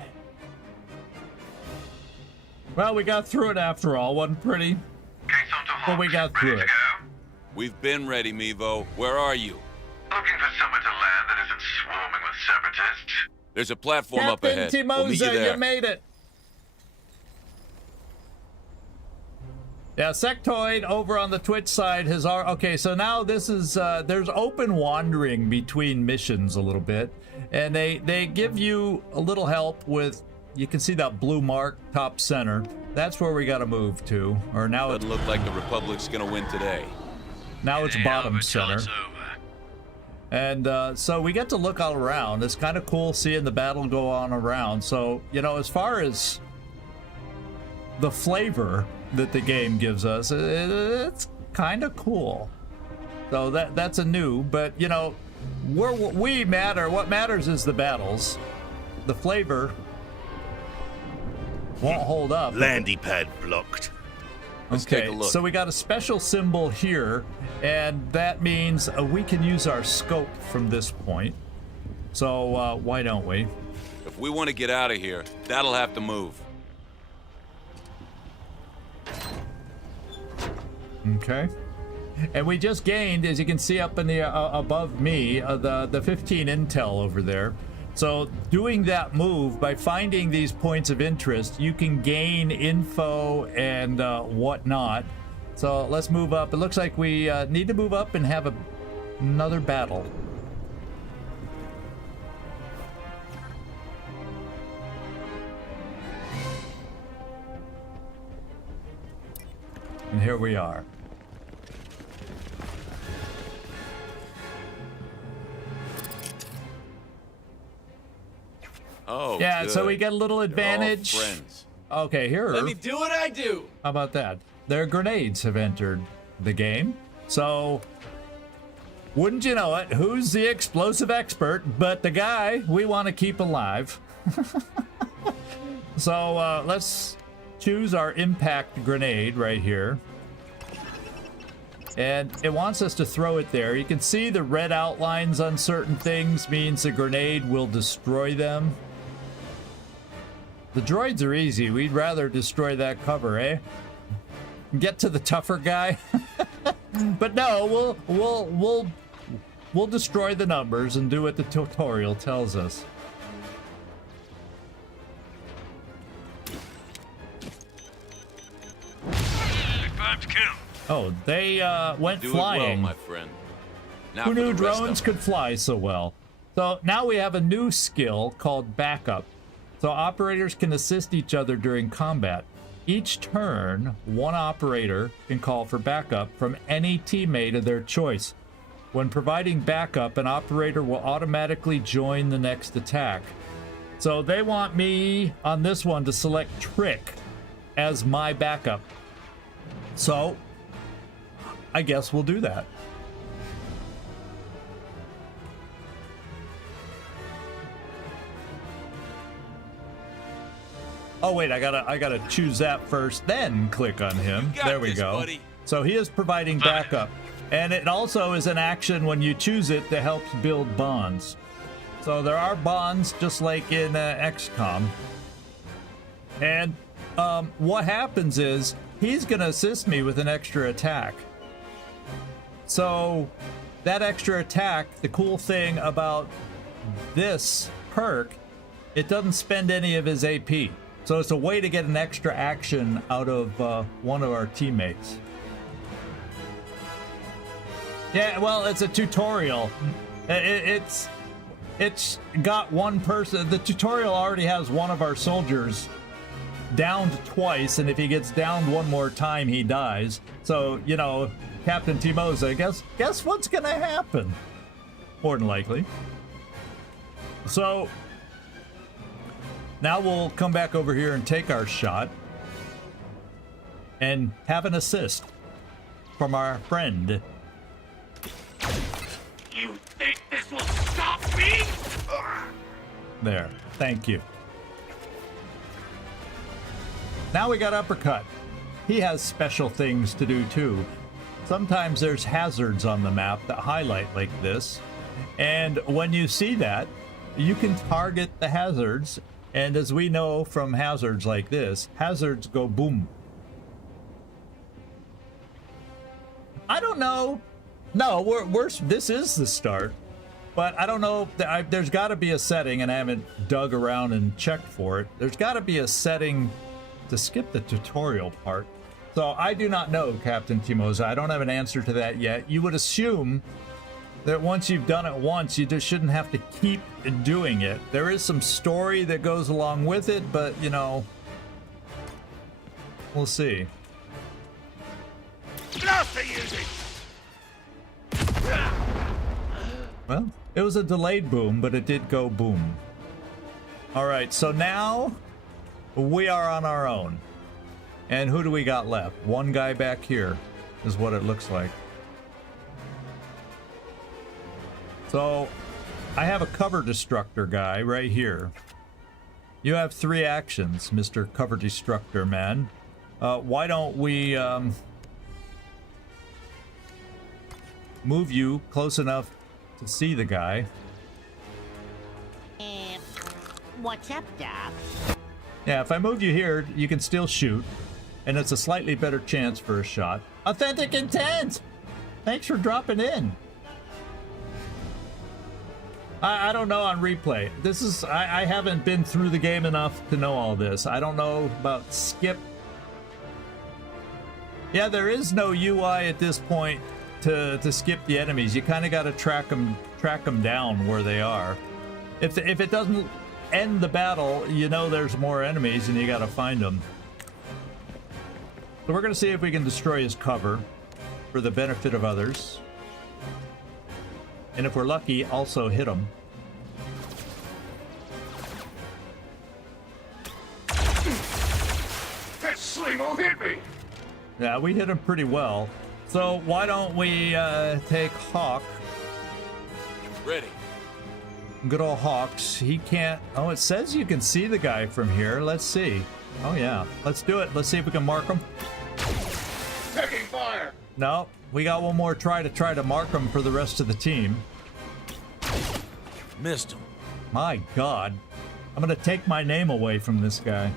Well, we got through it after all. Wasn't pretty, but we got through it. We've been ready, Mevo. Where are you? Looking for somewhere to land that isn't swarming with separatists. There's a platform up Captain ahead. We'll meet you Timoza, there. you made it. Yeah, Sectoid over on the Twitch side has okay. So now this is there's open wandering between missions a little bit, and they give you a little help with. You can see that blue mark top center. That's where we got to move to. Or now Doesn't look like the Republic's gonna win today. Now it's bottom center. And so we get to look all around. It's kind of cool seeing the battle go on around. So, you know, as far as the flavor that the game gives us, it's kind of cool. So that's a new, but you know, we matter. What matters is the battles. The flavor won't hold up. Landy pad blocked. Let's take a Okay, look. so we got a special symbol here, and that means we can use our scope from this point. So why don't we? If we want to get out of here, that'll have to move. Okay. And we just gained, as you can see up in the above me, the 15 intel over there. So doing that move, by finding these points of interest, you can gain info and whatnot. So let's move up. It looks like we need to move up and have another battle. And here we are. Oh, yeah, good. so we get a little advantage. You're all friends. Okay, here. Let me do what I do. How about that? Their grenades have entered the game. So, wouldn't you know it, who's the explosive expert but the guy we want to keep alive? So, let's choose our impact grenade right here. And it wants us to throw it there. You can see the red outlines on certain things means the grenade will destroy them. The droids are easy. We'd rather destroy that cover, eh? Get to the tougher guy. But no, we'll destroy the numbers and do what the tutorial tells us. Oh, they went Do flying. it well, my friend. Now Who for knew the rest of drones them. could fly so well? So now we have a new skill called backup. So operators can assist each other during combat. Each turn, one operator can call for backup from any teammate of their choice. When providing backup, an operator will automatically join the next attack. So they want me on this one to select Trick as my backup. So I guess we'll do that. Oh wait, I gotta choose that first, then click on him. There we go. Buddy. So he is providing backup, and it also is an action when you choose it that helps build bonds. So there are bonds just like in XCOM, and what happens is he's gonna assist me with an extra attack. So that extra attack, the cool thing about this perk, it doesn't spend any of his AP. So it's a way to get an extra action out of one of our teammates. Yeah, well, it's a tutorial. It's got one person. The tutorial already has one of our soldiers downed twice, and if he gets downed one more time, he dies. So, you know, Captain Timoza, guess what's gonna happen? More than likely. So now we'll come back over here and take our shot and have an assist from our friend. You think this will stop me? There. Thank you. Now we got uppercut. He has special things to do too. Sometimes there's hazards on the map that highlight like this. And when you see that, you can target the hazards. And as we know from hazards like this, hazards go boom. I don't know. No, this is the start. But I don't know. There's got to be a setting, and I haven't dug around and checked for it. There's got to be a setting to skip the tutorial part. So I do not know, Captain Timoza. I don't have an answer to that yet. You would assume that once you've done it once, you just shouldn't have to keep doing it. There is some story that goes along with it, but, you know, we'll see. Well, it was a delayed boom, but it did go boom. All right, so now we are on our own. And who do we got left? One guy back here is what it looks like. So I have a cover destructor guy right here. You have 3 actions, Mr. Cover Destructor Man. Why don't we move you close enough to see the guy? What's up, Doc? Yeah, if I move you here, you can still shoot. and it's a slightly better chance for a shot. Authentic intent! Thanks for dropping in. I don't know on replay. This is, I haven't been through the game enough to know all this. I don't know about skip. Yeah, there is no UI at this point to skip the enemies. You kind of got to track them down where they are. If it doesn't end the battle, you know there's more enemies and you got to find them. So we're going to see if we can destroy his cover for the benefit of others. And if we're lucky, also hit him. That sling won't hit me. Yeah, we hit him pretty well. So why don't we take Hawk? Ready. Good old Hawks. He can't... Oh, it says you can see the guy from here. Let's see. Oh, yeah. Let's do it. Let's see if we can mark him. Taking fire. No, we got one more try to mark him for the rest of the team. Missed him. My God. I'm going to take my name away from this guy.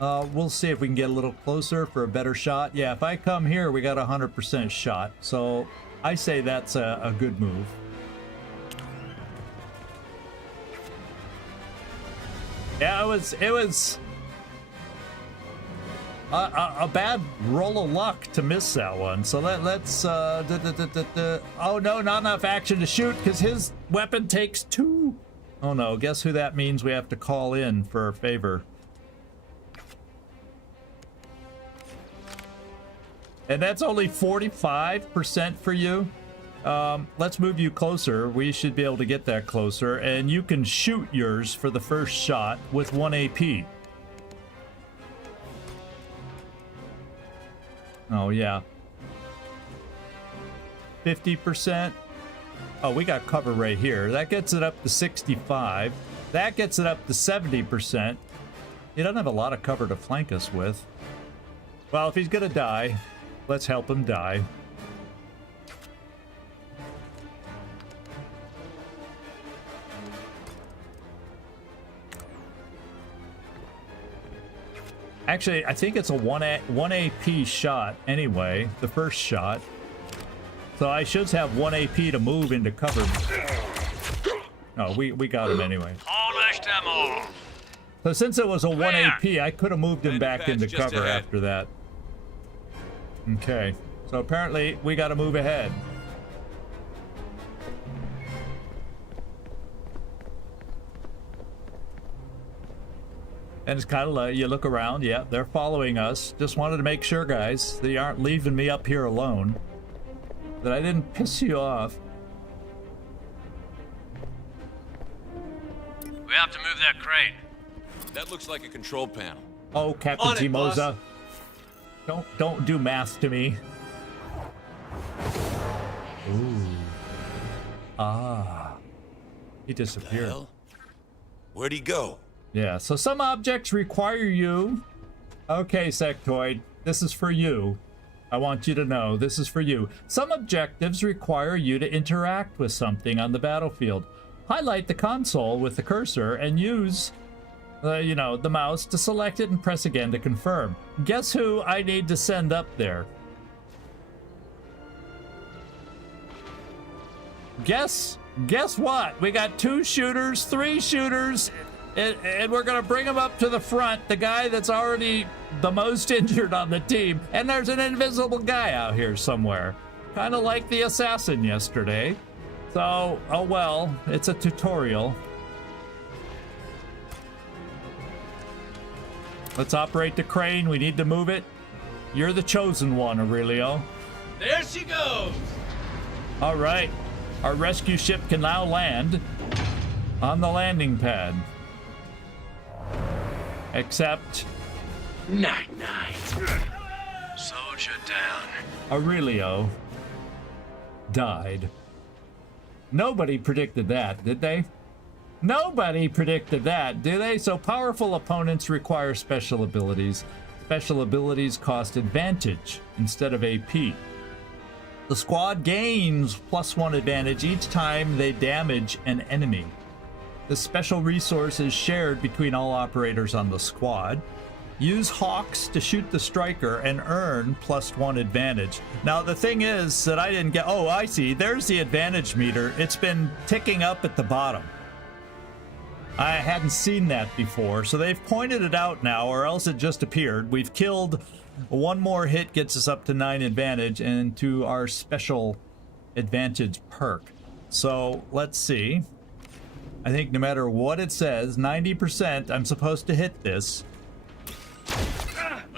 We'll see if we can get a little closer for a better shot. Yeah, if I come here, we got a 100% shot. So I say that's a good move. Yeah, it was a bad roll of luck to miss that one. So let's oh no, not enough action to shoot because his weapon takes 2. Oh no, guess who that means we have to call in for a favor. And that's only 45% for you. Let's move you closer. We should be able to get that closer. And you can shoot yours for the first shot with 1 AP. Oh, yeah. 50%. Oh, we got cover right here. That gets it up to 65. That gets it up to 70%. He doesn't have a lot of cover to flank us with. Well, if he's gonna die, let's help him die. Actually, I think it's a 1 AP shot anyway, the first shot. So I should have 1 AP to move into cover. Oh, we got him anyway. So since it was a 1 AP, I could have moved him back into cover after that. Okay, so apparently we got to move ahead. And it's kind of like, you look around, yeah, they're following us. Just wanted to make sure, guys, that you aren't leaving me up here alone. That I didn't piss you off. We have to move that crate. That looks like a control panel. Oh, Captain Timoza. Don't do math to me. Ooh. Ah. He disappeared. Where'd he go? Yeah, so some objects require you. Okay, Sectoid, this is for you. I want you to know, this is for you. Some objectives require you to interact with something on the battlefield. Highlight the console with the cursor and use, the mouse to select it and press again to confirm. Guess who I need to send up there? Guess what? We got 2 shooters, 3 shooters, and we're gonna bring him up to the front, the guy that's already the most injured on the team, and there's an invisible guy out here somewhere. Kind of like the assassin yesterday. So, oh well, it's a tutorial. Let's operate the crane, we need to move it. You're the chosen one, Aurelio. There she goes! All right, our rescue ship can now land on the landing pad. Except... Night-night. Soldier down. Aurelio died. Nobody predicted that, did they? Nobody predicted that, do they? So powerful opponents require special abilities. Special abilities cost advantage instead of AP. The squad gains +1 advantage each time they damage an enemy. The special resource is shared between all operators on the squad. Use Hawks to shoot the striker and earn +1 advantage. Now, the thing is that I didn't get... Oh, I see. There's the advantage meter. It's been ticking up at the bottom. I hadn't seen that before, so they've pointed it out now, or else it just appeared. We've killed... One more hit gets us up to 9 advantage and to our special advantage perk. So, let's see. I think no matter what it says, 90%, I'm supposed to hit this.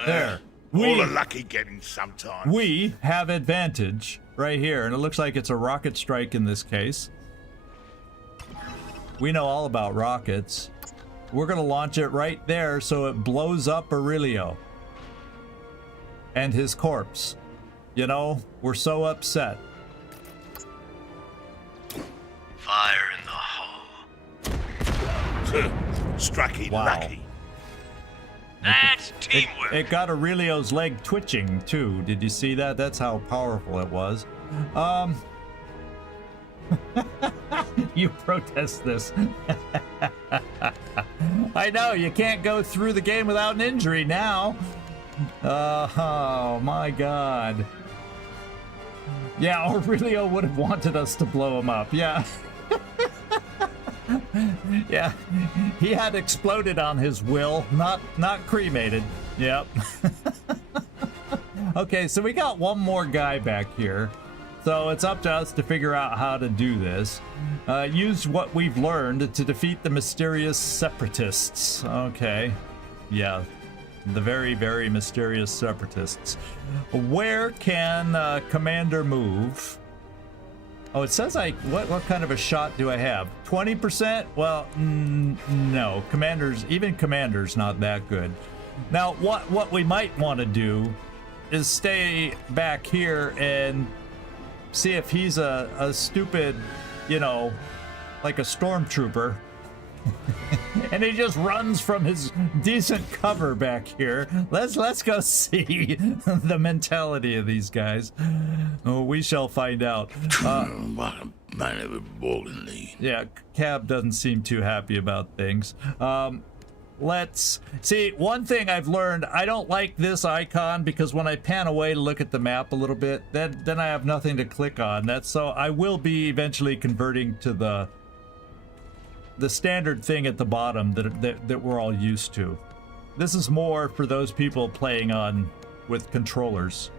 There. All the lucky getting sometimes. We have advantage right here, and it looks like it's a rocket strike in this case. We know all about rockets. We're gonna launch it right there so it blows up Aurelio and his corpse. You know, we're so upset. Fire in the hole. Strucky Wow. lucky. That's teamwork. It got Aurelio's leg twitching too. Did you see that? That's how powerful it was. You protest this. I know, you can't go through the game without an injury now. Oh my god. Yeah, Aurelio would have wanted us to blow him up. Yeah. Yeah, he had exploded on his will, not cremated. Yep. Okay, so we got one more guy back here. So it's up to us to figure out how to do this. Use what we've learned to defeat the mysterious separatists. Okay. Yeah. The very, very mysterious separatists. Where can Commander move? Oh, it says what kind of a shot do I have? 20%? Well, no. Even Commander's not that good. Now, what we might want to do is stay back here and see if he's a stupid, you know, like a stormtrooper. And he just runs from his decent cover back here. Let's go see the mentality of these guys. Oh, we shall find out. Yeah, Kabb doesn't seem too happy about things. Let's see. One thing I've learned, I don't like this icon because when I pan away to look at the map a little bit, then I have nothing to click on. So I will be eventually converting to the standard thing at the bottom that we're all used to. This is more for those people playing with controllers.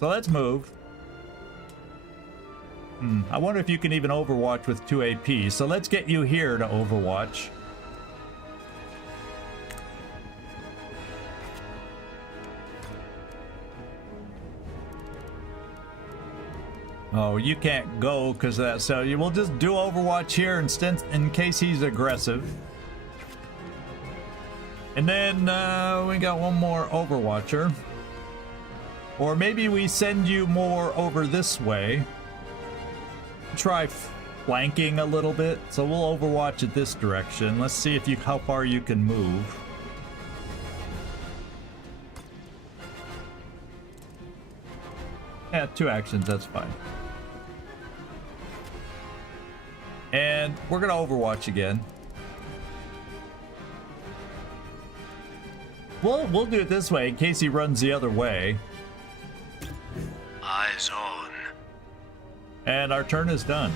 So let's move. I wonder if you can even overwatch with 2 AP. So let's get you here to overwatch. Oh, you can't go because of that. So we'll just do Overwatch here in case he's aggressive. And then we got one more Overwatcher. Or maybe we send you more over this way. Try flanking a little bit. So we'll Overwatch it this direction. Let's see how far you can move. Yeah, 2 actions, that's fine. And we're gonna Overwatch again. We'll do it this way in case he runs the other way. Eyes on. And our turn is done.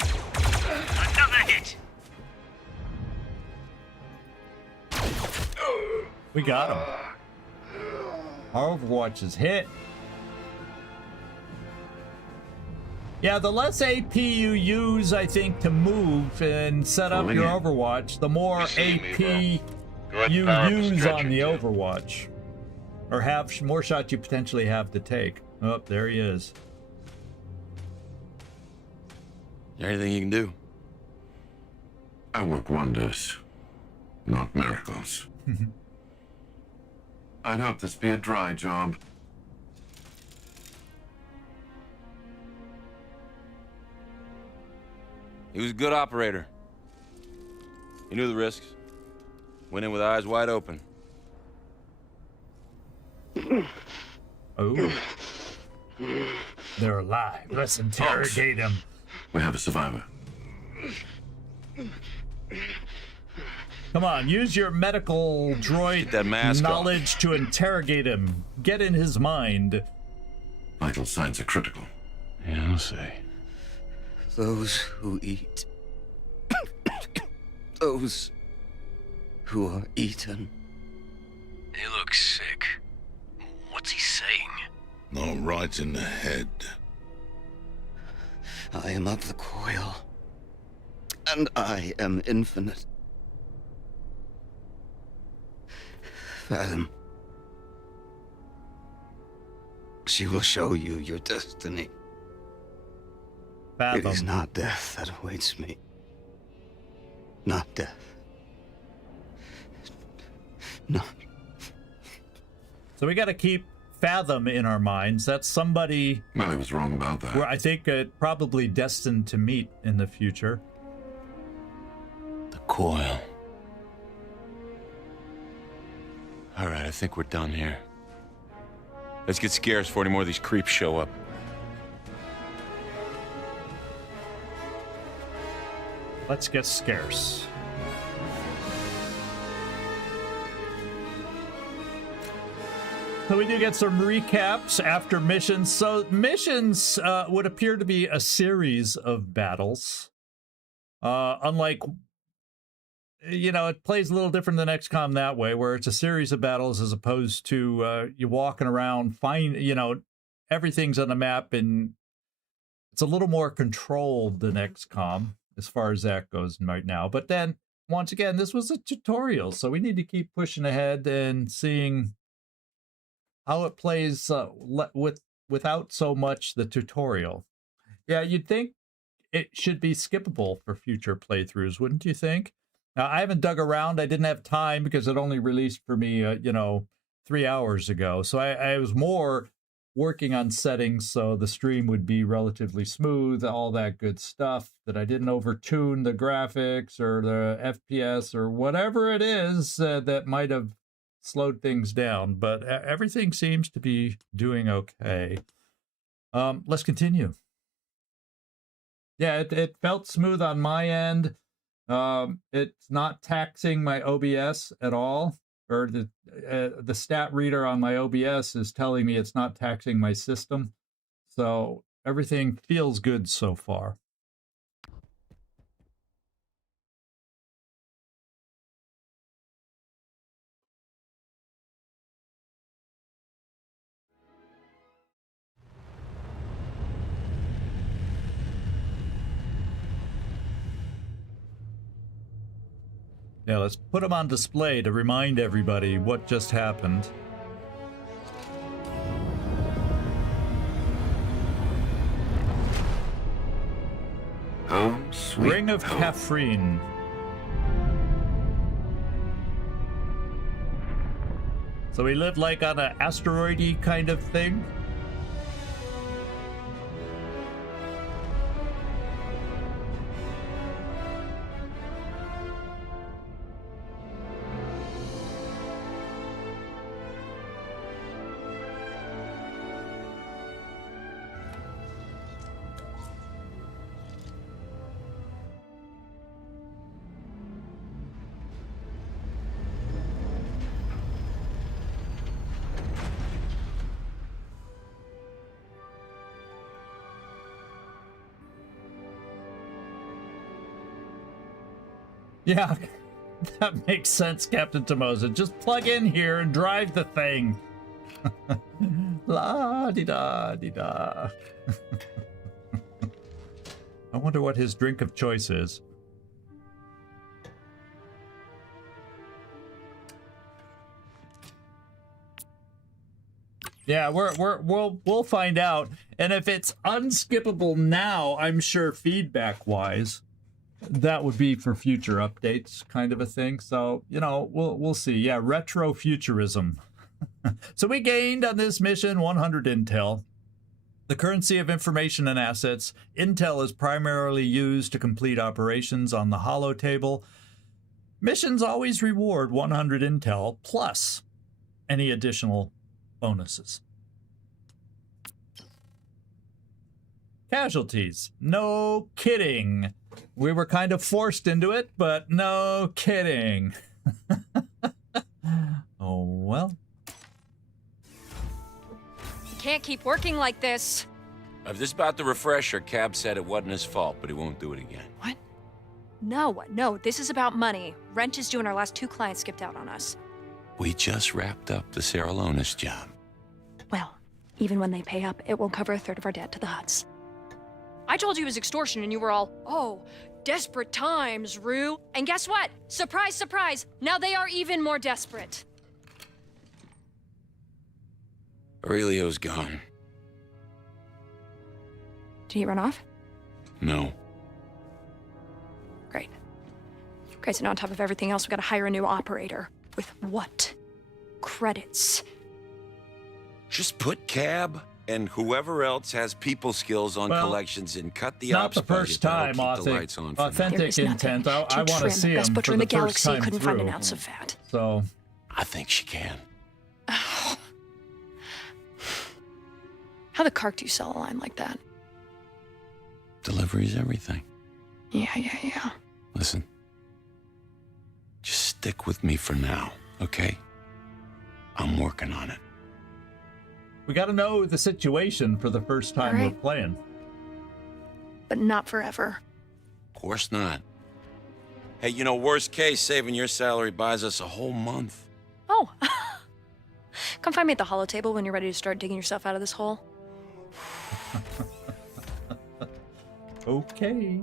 Another hit. We got him. Our Overwatch is hit. Yeah, the less AP you use, I think, to move and set up your Overwatch, the more AP you use on the Overwatch. Or have more shots you potentially have to take. Oh, there he is. Anything you can do? I work wonders, not miracles. I'd hope this be a dry job. He was a good operator. He knew the risks. Went in with eyes wide open. Oh. They're alive. Let's interrogate them. We have a survivor. Come on, use your medical droid that mask knowledge to interrogate him. Get in his mind. Vital signs are critical. Yeah, I'll say. Those who eat. Those who are eaten. He looks sick. What's he saying? Not right in the head. I am of the coil. And I am infinite. Fathom. She will show you your destiny. Fathom. It is not death that awaits me. Not death. No. So we got to keep Fathom in our minds. That's somebody. Well, I was wrong about that. Where I think probably destined to meet in the future. The coil. All right, I think we're done here. Let's get scarce before any more of these creeps show up. Let's get scarce. So we do get some recaps after missions. So missions would appear to be a series of battles. Unlike, you know, it plays a little different than XCOM that way, where it's a series of battles as opposed to you walking around, you know, everything's on the map, and it's a little more controlled than XCOM as far as that goes right now. But then, once again, this was a tutorial, so we need to keep pushing ahead and seeing how it plays without so much the tutorial. Yeah, you'd think it should be skippable for future playthroughs, wouldn't you think? Now, I haven't dug around. I didn't have time because it only released for me, you know, 3 hours ago. So I was more working on settings so the stream would be relatively smooth, all that good stuff, that I didn't overtune the graphics or the FPS or whatever it is that might have slowed things down. But everything seems to be doing okay. Let's continue. Yeah, it felt smooth on my end. It's not taxing my OBS at all, or the stat reader on my OBS is telling me it's not taxing my system. So everything feels good so far. Yeah, let's put them on display to remind everybody what just happened. Oh, sweet Ring of Caffrine. So we live like on an asteroid-y kind of thing? Yeah, that makes sense, Captain Tomoza. Just plug in here and drive the thing. La-di-da-di-da. I wonder what his drink of choice is. Yeah, we'll find out. And if it's unskippable now, I'm sure feedback-wise, that would be for future updates, kind of a thing. So, you know, we'll see. Yeah, retrofuturism. So we gained on this mission 100 intel. The currency of information and assets. Intel is primarily used to complete operations on the Holotable. Missions always reward 100 intel plus any additional bonuses. casualties. No kidding. We were kind of forced into it, but no kidding. Oh, well. You can't keep working like this. If this is about the refresher, Kabb said it wasn't his fault, but he won't do it again. What? No, this is about money. Rent is due and our last 2 clients skipped out on us. We just wrapped up the Saralonis job. Well, even when they pay up, it won't cover a third of our debt to the Huts. I told you it was extortion and you were all, oh, desperate times, Rue. And guess what? Surprise, surprise. Now they are even more desperate. Aurelio's gone. Did he run off? No. Great. Great, so now on top of everything else, we gotta hire a new operator. With what? Credits. Just put Kabb and whoever else has people skills on collections and cut the not ops the first budget. time, Keep the lights on for authentic intent. I want to see him best for butcher in the the galaxy first time couldn't through. find an ounce of fat. So, I think she can. How the cark do you sell a line like that? Delivery's everything. Yeah. Listen. Just stick with me for now, okay? I'm working on it. we got to know the situation for the first time we're playing. But not forever. Of course not. Hey, you know, worst case, saving your salary buys us a whole month. Oh. Come find me at the Holotable when you're ready to start digging yourself out of this hole. Okay.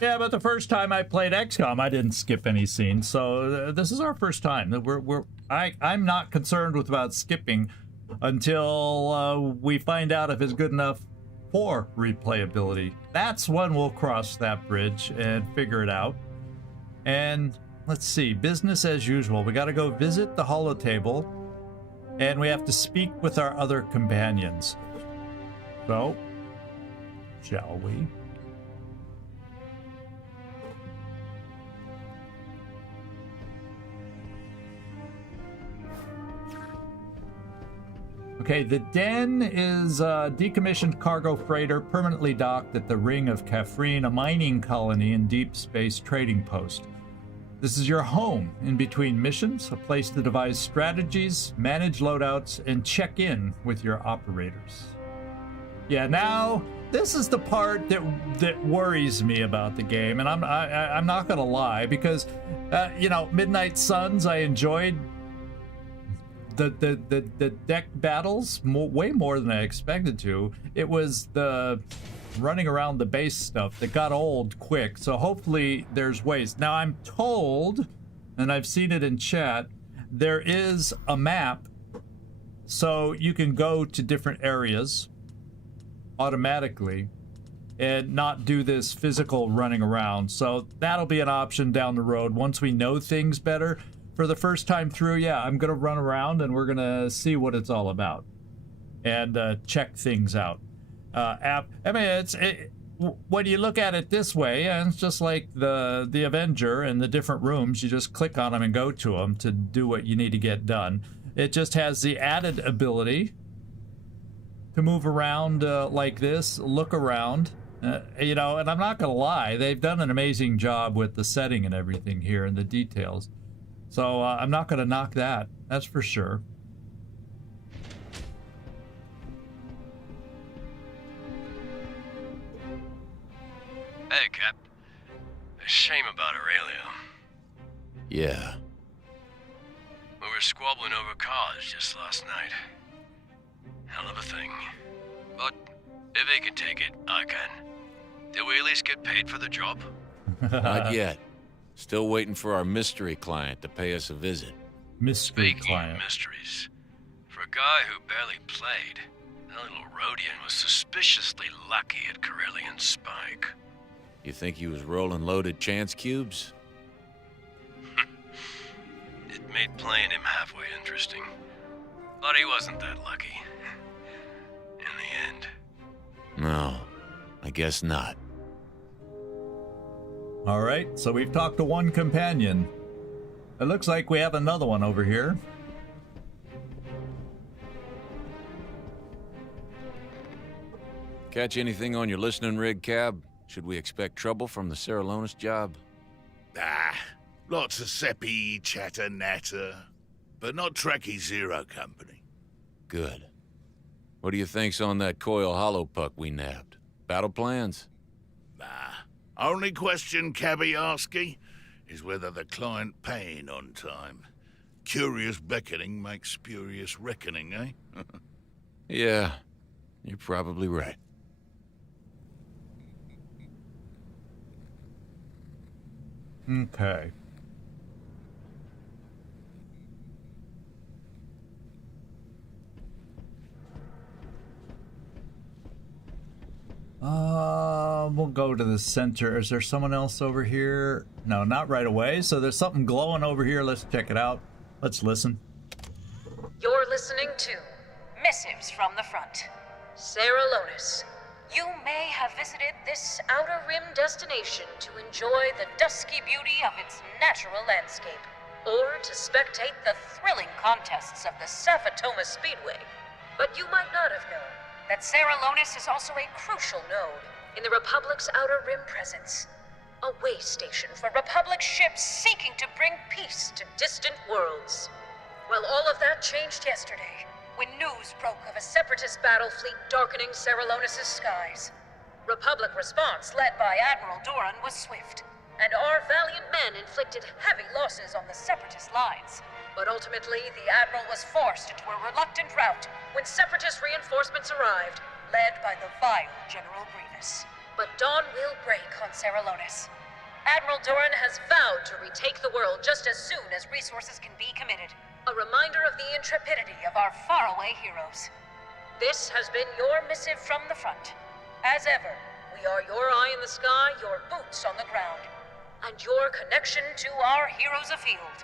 Yeah, but the first time I played XCOM, I didn't skip any scenes, so this is our first time. I'm not concerned about skipping until we find out if it's good enough for replayability. That's when we'll cross that bridge and figure it out. And let's see, business as usual. We got to go visit the Holotable, and we have to speak with our other companions. So, shall we? Okay, the Den is a decommissioned cargo freighter permanently docked at the Ring of Kafrene, a mining colony and deep space trading post. This is your home in between missions, a place to devise strategies, manage loadouts, and check in with your operators. Yeah, now this is the part that worries me about the game, and I'm not gonna lie, because you know, Midnight Suns, I enjoyed the deck battles way more than I expected to. It was the running around the base stuff that got old quick, so hopefully there's ways. Now I'm told, and I've seen it in chat, there is a map so you can go to different areas automatically and not do this physical running around. So that'll be an option down the road once we know things better. For the first time through, yeah, I'm gonna run around and we're gonna see what it's all about and check things out. I mean, when you look at it this way, it's just like the Avenger and the different rooms. You just click on them and go to them to do what you need to get done. It just has the added ability to move around like this, look around, you know, and I'm not gonna lie, they've done an amazing job with the setting and everything here and the details. So I'm not gonna knock that, that's for sure. Hey, Cap. A shame about Aurelio. Yeah. We were squabbling over cars just last night. Hell of a thing. But if he can take it, I can. Did we at least get paid for the job? Not yet. Still waiting for our mystery client to pay us a visit. Mystery Speaking of mysteries, for a guy who barely played, that little Rhodian was suspiciously lucky at Corellian Spike. You think he was rolling loaded chance cubes? It made playing him halfway interesting. But he wasn't that lucky. In the end. No, I guess not. All right, so we've talked to one companion. It looks like we have another one over here. Catch anything on your listening rig, Kabb? Should we expect trouble from the Seralonis job? Ah, lots of seppy chatter natter, but not Trekkie Zero Company. Good. What do you think's on that coil hollow puck we nabbed? Battle plans? Nah. Only question Cabby asky is whether the client paying on time. Curious beckoning makes spurious reckoning, eh? Yeah, you're probably right. Okay. We'll go to the center. Is there someone else over here? No, not right away. So there's something glowing over here. Let's check it out. Let's listen. You're listening to Missives from the Front. Seralonis. You may have visited this Outer Rim destination to enjoy the dusky beauty of its natural landscape, or to spectate the thrilling contests of the Saphatoma Speedway. But you might not have known that Seralonis is also a crucial node in the Republic's Outer Rim presence. A way station for Republic ships seeking to bring peace to distant worlds. Well, all of that changed yesterday, when news broke of a separatist battle fleet darkening Seralonis' skies. Republic response, led by Admiral Doran, was swift, and our valiant men inflicted heavy losses on the separatist lines. But ultimately, the Admiral was forced into a reluctant rout when separatist reinforcements arrived, led by the vile General Grievous. But dawn will break on Seralonis. Admiral Doran has vowed to retake the world just as soon as resources can be committed. A reminder of the intrepidity of our faraway heroes. This has been your missive from the front. As ever, we are your eye in the sky, your boots on the ground, and your connection to our heroes afield.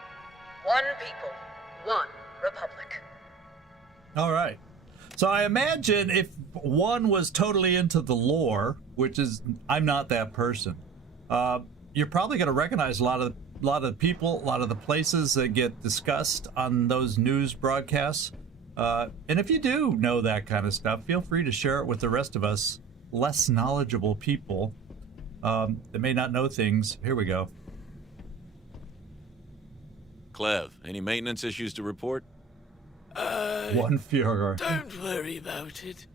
One people, one Republic. All right. So I imagine if one was totally into the lore, which is, I'm not that person, you're probably going to recognize a lot of the people, a lot of the places that get discussed on those news broadcasts. And if you do know that kind of stuff, feel free to share it with the rest of us less knowledgeable people that may not know things. Here we go. Clev, any maintenance issues to report? One Führer. Don't worry about it.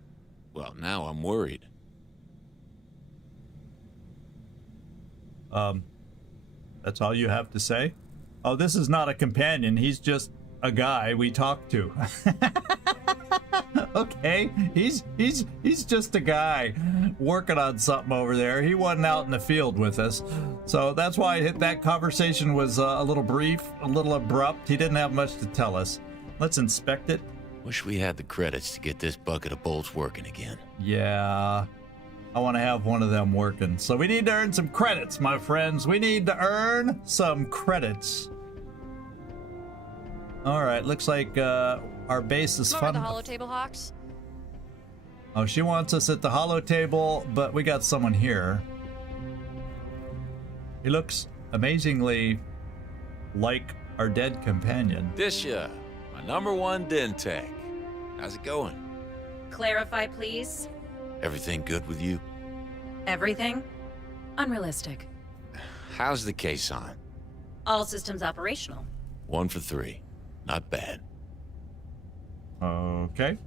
Well, now I'm worried. That's all you have to say? Oh, this is not a companion. He's just a guy we talked to. Okay, he's just a guy working on something over there. He wasn't out in the field with us. So that's why that conversation was a little brief, a little abrupt. He didn't have much to tell us. Let's inspect it. Wish we had the credits to get this bucket of bolts working again. Yeah, I want to have one of them working. So we need to earn some credits, my friends. We need to earn some credits. All right, looks like our base is fun. The Holotable Hawks? Oh, she wants us at the Holotable, but we got someone here. He looks amazingly like our dead companion. Disha, my #1 Dentech. How's it going? Clarify, please. Everything good with you? Everything? Unrealistic. How's the case on? All systems operational. 1 for 3. Not bad. Okay.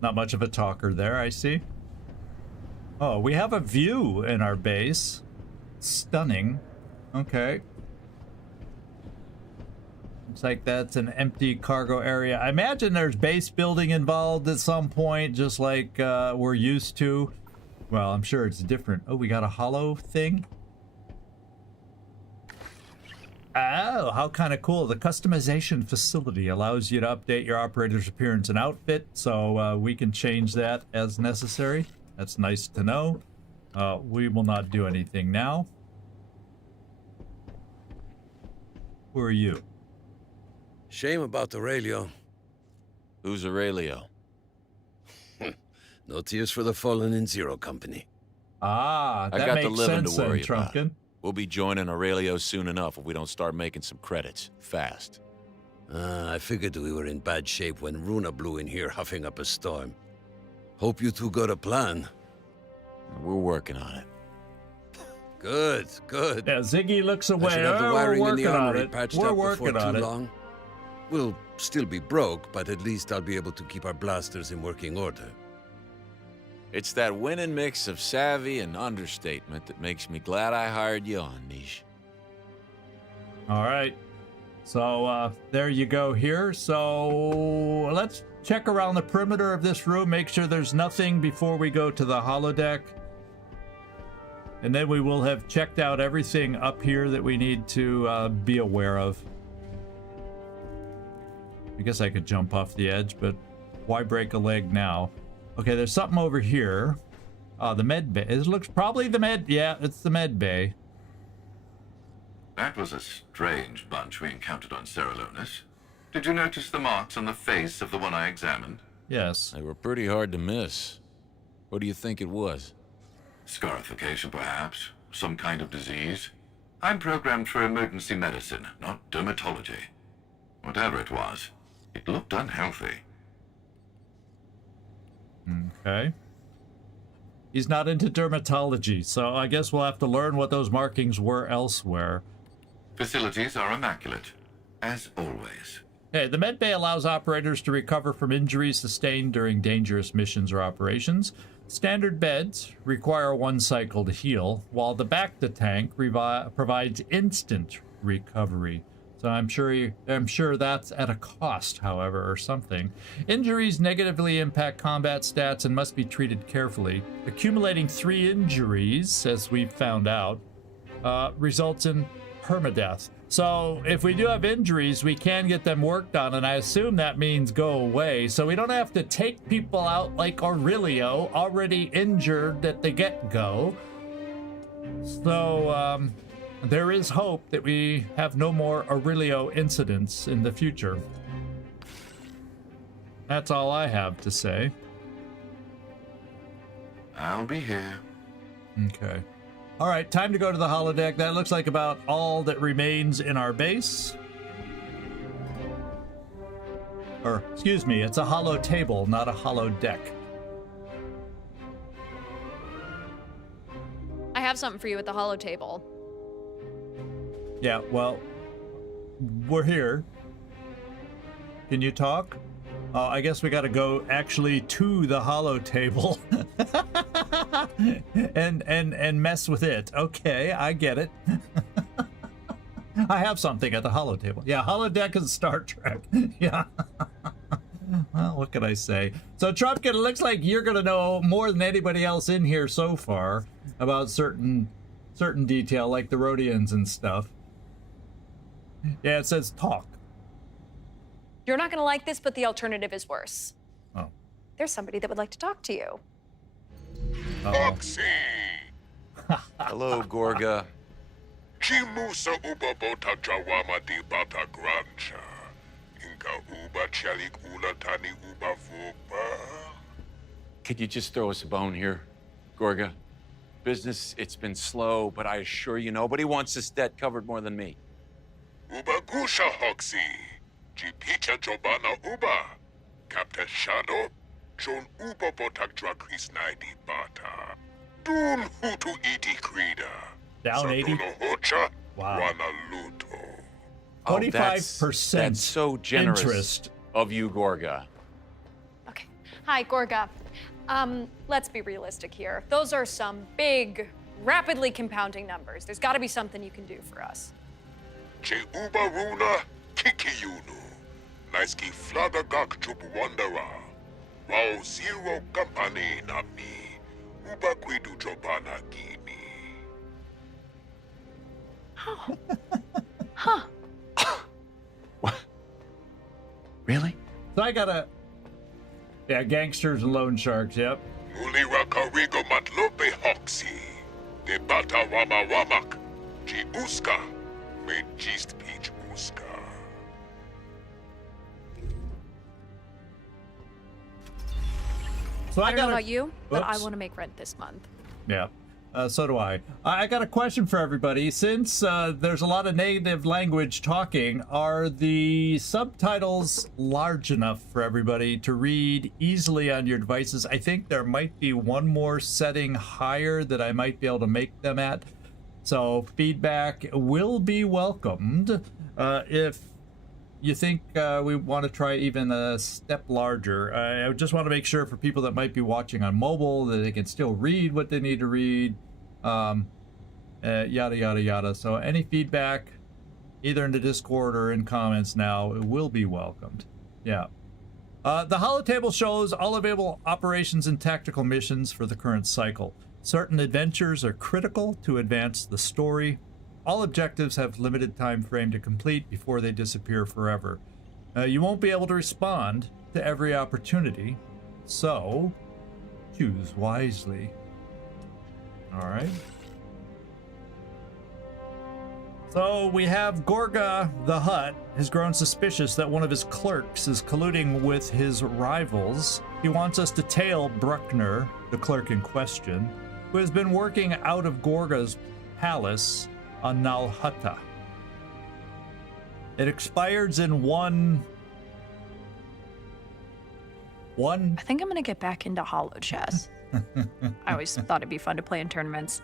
Not much of a talker there, I see. Oh, we have a view in our base. Stunning. Okay. Looks like that's an empty cargo area. I imagine there's base building involved at some point, just like we're used to. Well, I'm sure it's different. Oh, we got a holo thing? Oh, how kind of cool. The customization facility allows you to update your operator's appearance and outfit, so we can change that as necessary. That's nice to know. We will not do anything now. Who are you? Shame about Aurelio. Who's Aurelio? No tears for the fallen in Zero Company. Ah, I that got makes the living sense to worry then, about. Trumpkin. We'll be joining Aurelio soon enough if we don't start making some credits fast. I figured we were in bad shape when Runa blew in here huffing up a storm. Hope you two got a plan. We're working on it. Good, good. Yeah, Ziggy looks away. I should have the Oh, wiring we're in the working on armory it. patched We're up working before on too it. long. We'll still be broke, but at least I'll be able to keep our blasters in working order. It's that winning mix of savvy and understatement that makes me glad I hired you on, Neesh. All right. So there you go here. So let's check around the perimeter of this room, make sure there's nothing before we go to the holodeck. And then we will have checked out everything up here that we need to be aware of. I guess I could jump off the edge, but why break a leg now? Okay, there's something over here. The med bay. It looks probably the med. Yeah, it's the med bay. That was a strange bunch we encountered on Ceralonis. Did you notice the marks on the face of the one I examined? Yes. They were pretty hard to miss. What do you think it was? Scarification, perhaps. Some kind of disease. I'm programmed for emergency medicine, not dermatology. Whatever it was, it looked unhealthy. Okay. He's not into dermatology, so I guess we'll have to learn what those markings were elsewhere. Facilities are immaculate, as always. Okay, the medbay allows operators to recover from injuries sustained during dangerous missions or operations. Standard beds require 1 cycle to heal, while the back-to-tank provides instant recovery. So I'm sure that's at a cost, however, or something. Injuries negatively impact combat stats and must be treated carefully. Accumulating 3 injuries, as we've found out, results in permadeath. So if we do have injuries, we can get them worked on, and I assume that means go away. So we don't have to take people out like Aurelio, already injured at the get-go. So, there is hope that we have no more Aurelio incidents in the future. That's all I have to say. I'll be here. Okay. All right, time to go to the holodeck. That looks like about all that remains in our base. Or, excuse me, it's a holotable, not a holodeck. I have something for you at the holotable. Yeah, well, we're here. Can you talk? I guess we gotta go actually to the holotable and mess with it. Okay, I get it. I have something at the holotable. Yeah, holodeck is Star Trek. Yeah. Well, what can I say? So, Trumpkin, it looks like you're gonna know more than anybody else in here so far about certain detail, like the Rhodians and stuff. Yeah, it says talk. You're not going to like this, but the alternative is worse. Oh. There's somebody that would like to talk to you. Hello, Gorga. Chimusa uba bota jawama di bata grancha. Inka uba chalik ula tani uba vuba. Could you just throw us a bone here, Gorga? Business, it's been slow, but I assure you nobody wants this debt covered more than me. Uba gusha hoxi. Jipicha jobana uba. Captain Shadow. John uba botak drakris naidi bata. Dun hutu iti krida. Down 80? Hocha. Wow. Wana luto. 25% that's so generous interest. Of you, Gorga. Hi, Gorga. Let's be realistic here. Those are some big, rapidly compounding numbers. There's got to be something you can do for us. Che uba Runa kikiyunu. Naiski flaga gak jubu wandera. Wow zero company na mi. Uba kwidu jobana gini. Huh. Really? So I gotta... Yeah, gangsters and loan sharks, yep. Ulira karigo matlope hoxi. De bata wama wamak. Ji uska. Me gist peach uska. So I don't know gotta... about you, but I Oops. want to make rent this month. Yeah. So do I. I got a question for everybody. Since there's a lot of native language talking, are the subtitles large enough for everybody to read easily on your devices? I think there might be one more setting higher that I might be able to make them at. So feedback will be welcomed. If you think we want to try even a step larger, I just want to make sure for people that might be watching on mobile that they can still read what they need to read, yada yada yada. So any feedback either in the Discord or in comments now, it will be welcomed. Yeah. The Holotable shows all available operations and tactical missions for the current cycle. Certain adventures are critical to advance the story. All objectives have limited time frame to complete before they disappear forever. You won't be able to respond to every opportunity, so choose wisely. All right. So we have Gorga the Hutt has grown suspicious that one of his clerks is colluding with his rivals. He wants us to tail Bruckner, the clerk in question, who has been working out of Gorga's palace on Nalhutta. It expires in one. I think I'm gonna get back into holo chess. I always thought it'd be fun to play in tournaments.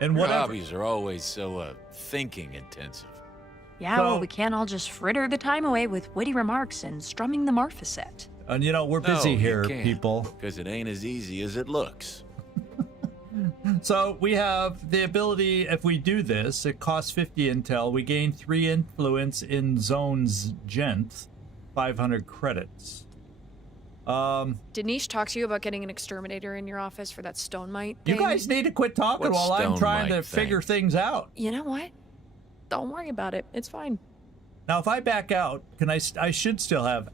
And Your whatever. hobbies are always so thinking intensive. Yeah, well, we can't all just fritter the time away with witty remarks and strumming the marmoset. And you know, we're busy here, people. Because it ain't as easy as it looks. So we have the ability, if we do this, it costs 50 intel. We gain 3 influence in zones gent, 500 credits. Did Neesh talk to you about getting an exterminator in your office for that stone mite You thing? guys need to quit talking while I'm trying to figure things out. You know what? Don't worry about it. It's fine. Now, if I back out, can I should still have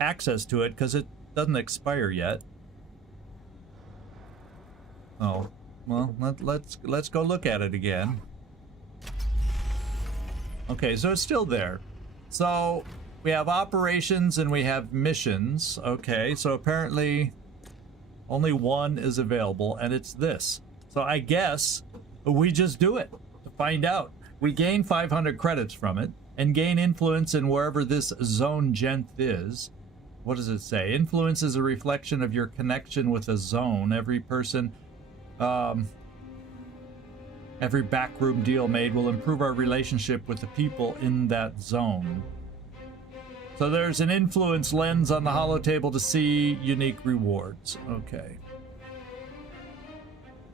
access to it because it doesn't expire yet. Oh, well, let's go look at it again. Okay, so it's still there. So we have operations and we have missions. Okay, so apparently only one is available, and it's this. So I guess we just do it to find out. We gain 500 credits from it and gain influence in wherever this zone gent is. What does it say? Influence is a reflection of your connection with a zone. Every person, every backroom deal made will improve our relationship with the people in that zone. So there's an influence lens on the Holotable to see unique rewards. Okay.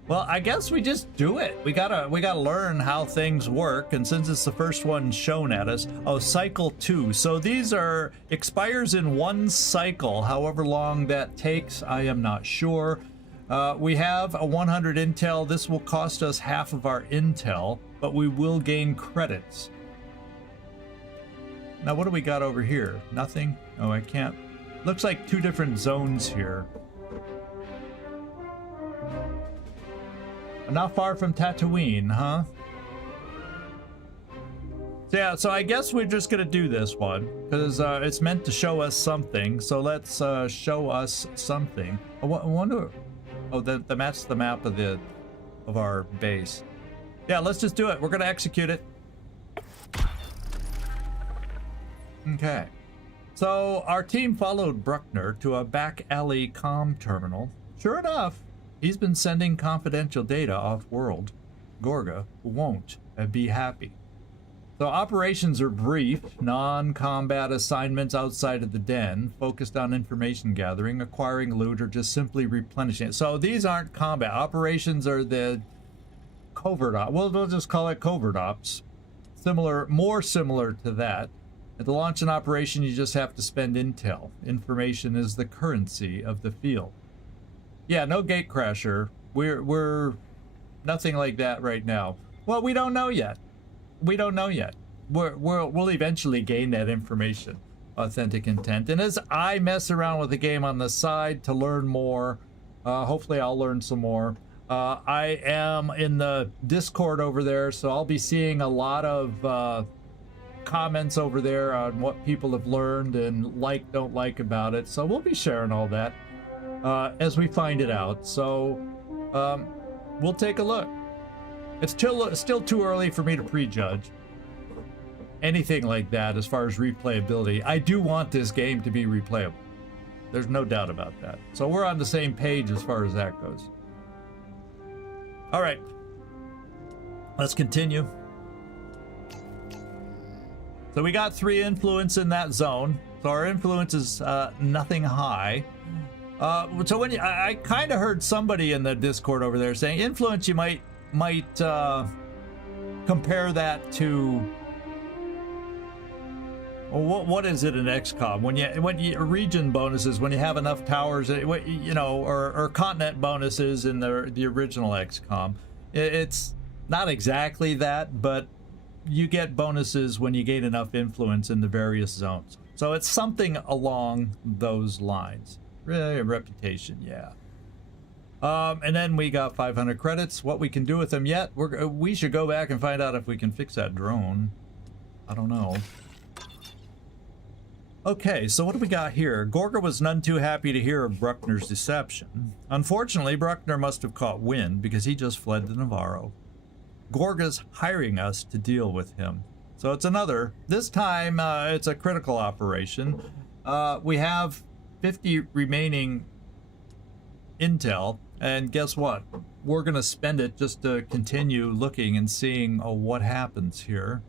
Well, I guess we just do it. We gotta learn how things work, and since it's the first one shown at us, cycle 2. So these are expires in one cycle, however long that takes, I am not sure. We have a 100 intel. This will cost us half of our intel, but we will gain credits. Now, what do we got over here? Nothing? Oh, I can't. Looks like 2 different zones here. Not far from Tatooine, huh? So yeah, so I guess we're just gonna do this one because it's meant to show us something. So let's show us something. I wonder. Oh, that's the map of our base. Yeah, let's just do it. We're gonna execute it. Okay. So our team followed Bruckner to a back alley comm terminal. Sure enough, he's been sending confidential data off-world. Gorga won't be happy. So operations are brief, non-combat assignments outside of the den, focused on information gathering, acquiring loot, or just simply replenishing it. So these aren't combat. Operations are the covert ops. We'll just call it covert ops. More similar to that. To launch an operation, you just have to spend intel. Information is the currency of the field. Yeah, no gatecrasher. We're nothing like that right now. Well, we don't know yet. We don't know yet. We'll eventually gain that information. Authentic intent. And as I mess around with the game on the side to learn more, hopefully I'll learn some more. I am in the Discord over there, so I'll be seeing a lot of comments over there on what people have learned and don't like about it. So we'll be sharing all that as we find it out. So we'll take a look. It's still too early for me to prejudge anything like that as far as replayability. I do want this game to be replayable. There's no doubt about that. So we're on the same page as far as that goes. All right. Let's continue. So we got 3 influence in that zone. So our influence is nothing high. So when I kind of heard somebody in the Discord over there saying influence, you might compare that to what is it in XCOM when you region bonuses, when you have enough towers, you know, or continent bonuses in the original XCOM. It's not exactly that, but you get bonuses when you gain enough influence in the various zones. So it's something along those lines. Reputation, yeah. And then we got 500 credits. What we can do with them yet? We should go back and find out if we can fix that drone. I don't know. Okay, so what do we got here? Gorga was none too happy to hear of Bruckner's deception. Unfortunately, Bruckner must have caught wind because he just fled to Navarro. Gorga's hiring us to deal with him. So it's another. This time, it's a critical operation. We have 50 remaining intel, and guess what? We're gonna spend it just to continue looking and seeing what happens here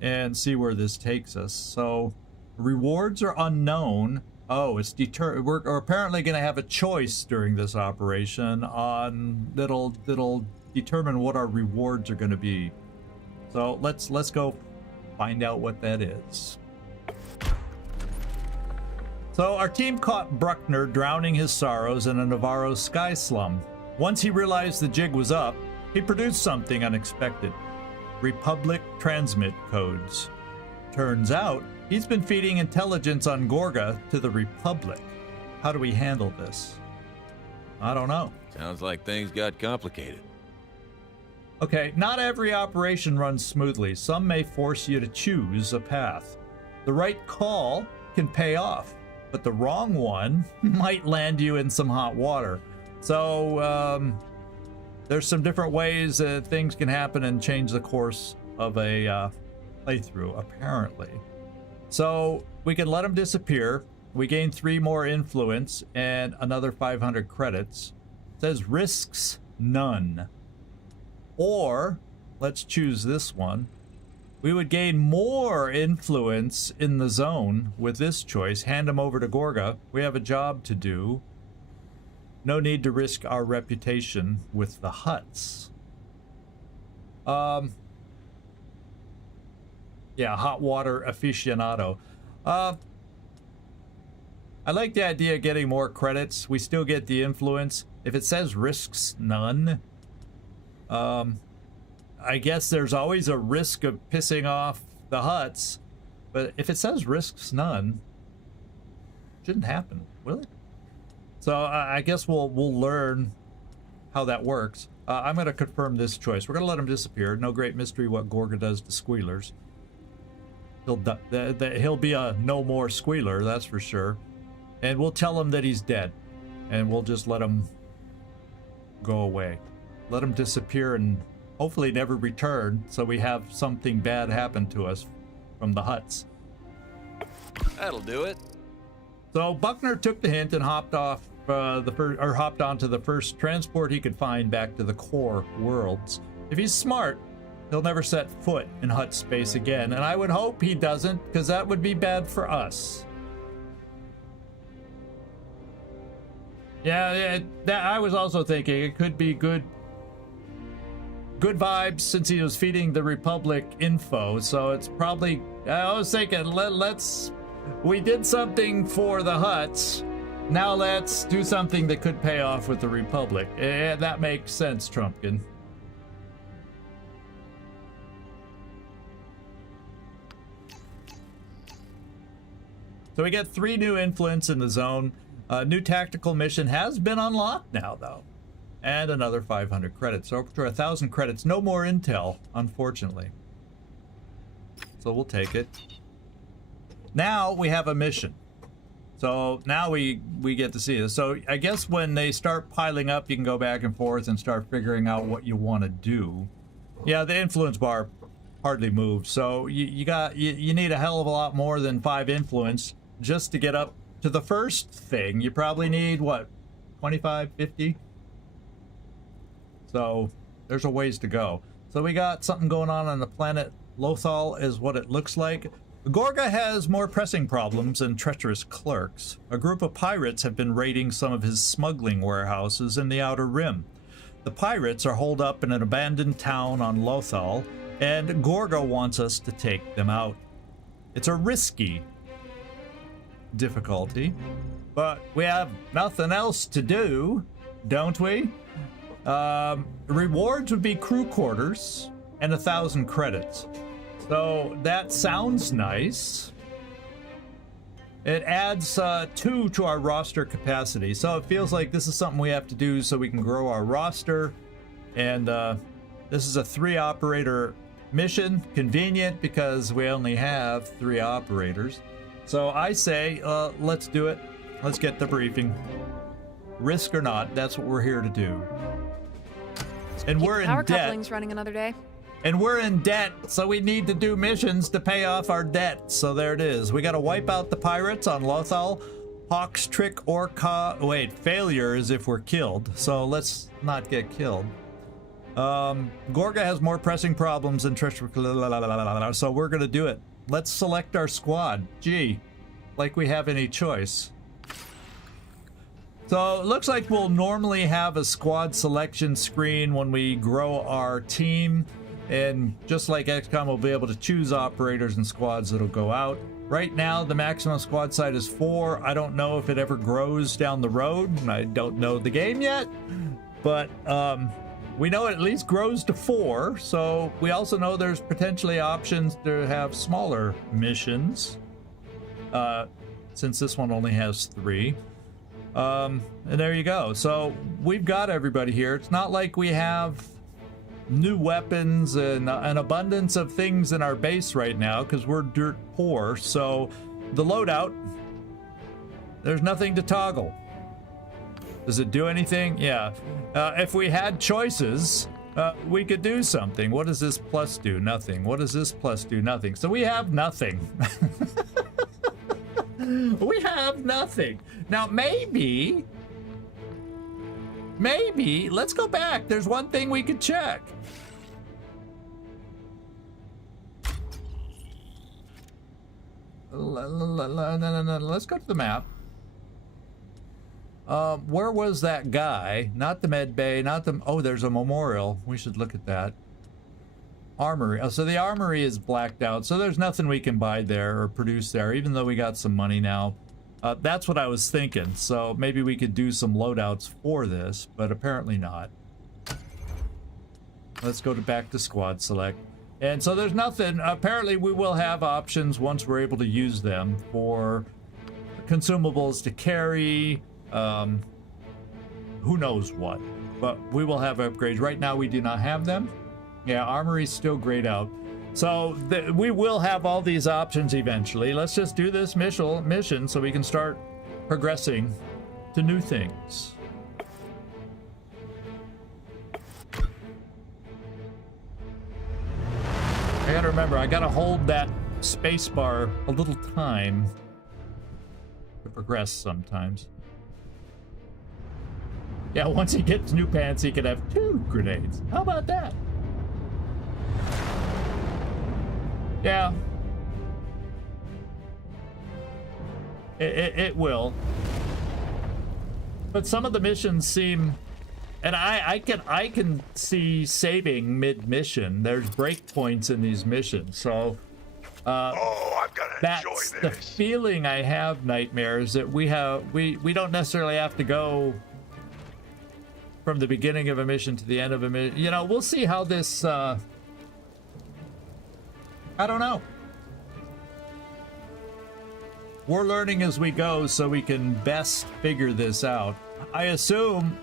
and see where this takes us. So rewards are unknown. Oh, it's we're apparently gonna have a choice during this operation on that'll determine what our rewards are gonna be. So let's go find out what that is. So our team caught Bruckner drowning his sorrows in a Navarro sky slum. Once he realized the jig was up, he produced something unexpected. Republic transmit codes. Turns out, he's been feeding intelligence on Gorga to the Republic. How do we handle this? I don't know. Sounds like things got complicated. Okay, not every operation runs smoothly. Some may force you to choose a path. The right call can pay off, but the wrong one might land you in some hot water. So there's some different ways that things can happen and change the course of a playthrough, apparently. So we can let them disappear. We gain 3 more influence and another 500 credits. It says risks none. Or let's choose this one. We would gain more influence in the zone with this choice. Hand them over to Gorga. We have a job to do. No need to risk our reputation with the Hutts. Yeah, hot water aficionado. I like the idea of getting more credits. We still get the influence. If it says risks none, I guess there's always a risk of pissing off the Hutts, but if it says risks none, it shouldn't happen, will it? So I guess we'll learn how that works. I'm going to confirm this choice. We're going to let him disappear. No great mystery what Gorga does to squealers. He'll be a no more squealer, that's for sure. And we'll tell him that he's dead, and we'll just let him go away. Let him disappear and hopefully never return, so we have something bad happen to us from the Hutts. That'll do it. So Buckner took the hint and hopped off hopped onto the first transport he could find back to the core worlds. If he's smart, he'll never set foot in Hutt space again, and I would hope he doesn't, because that would be bad for us. Yeah, that I was also thinking it could be good vibes since he was feeding the Republic info, so it's probably, I was thinking, we did something for the Hutts, now let's do something that could pay off with the Republic. That makes sense, Trumpkin. So we get 3 new influence in the zone. New tactical mission has been unlocked now, though. And another 500 credits. So up to 1,000 credits. No more intel, unfortunately. So we'll take it. Now we have a mission. So now we get to see this. So I guess when they start piling up, you can go back and forth and start figuring out what you want to do. Yeah, the influence bar hardly moves. So you need a hell of a lot more than 5 influence just to get up to the first thing. You probably need, what, 25, 50? So there's a ways to go. So we got something going on the planet Lothal is what it looks like. Gorga has more pressing problems than treacherous clerks. A group of pirates have been raiding some of his smuggling warehouses in the Outer Rim. The pirates are holed up in an abandoned town on Lothal, and Gorga wants us to take them out. It's a risky difficulty, but we have nothing else to do, don't we? Rewards would be crew quarters and 1,000 credits. So that sounds nice. It adds 2 to our roster capacity. So it feels like this is something we have to do so we can grow our roster. And this is a 3 operator mission. Convenient because we only have 3 operators. So I say, let's do it. Let's get the briefing. Risk or not, that's what we're here to do. And we're in Power debt. coupling's running another day. And we're in debt, so we need to do missions to pay off our debt. So there it is. We got to wipe out the pirates on Lothal. Hawk's trick or failure is if we're killed. So let's not get killed. Gorga has more pressing problems than treachery. So we're gonna do it. Let's select our squad. Gee, like we have any choice. So it looks like we'll normally have a squad selection screen when we grow our team. And just like XCOM, we'll be able to choose operators and squads that'll go out. Right now, the maximum squad size is 4. I don't know if it ever grows down the road. I don't know the game yet. But we know it at least grows to 4. So we also know there's potentially options to have smaller missions. Since this one only has 3. And there you go. So we've got everybody here. It's not like we have new weapons and an abundance of things in our base right now because we're dirt poor. So the loadout, there's nothing to toggle. Does it do anything? Yeah. If we had choices, we could do something. What does this plus do? Nothing. What does this plus do? Nothing. So we have nothing. We have nothing. Now maybe, let's go back. There's one thing we could check. Let's go to the map. Where was that guy? Not the medbay, not the... Oh, there's a memorial. We should look at that. Armory. Oh, so the armory is blacked out. So there's nothing we can buy there or produce there, even though we got some money now. That's what I was thinking. So maybe we could do some loadouts for this, but apparently not. Let's go back to squad select. And so there's nothing. Apparently we will have options once we're able to use them for consumables to carry, who knows what. But we will have upgrades. Right now we do not have them. Yeah, armory's still grayed out. So we will have all these options eventually. Let's just do this mission so we can start progressing to new things. I gotta remember, I gotta hold that space bar a little time to progress sometimes. Yeah, once he gets new pants, he could have 2 grenades. How about that? Yeah. It will. But some of the missions seem... And I can see saving mid-mission. There's breakpoints in these missions, so... I've got to enjoy this. That's the feeling I have, Nightmare, is that we don't necessarily have to go from the beginning of a mission to the end of a mission. You know, we'll see how this... I don't know. We're learning as we go so we can best figure this out. I assume...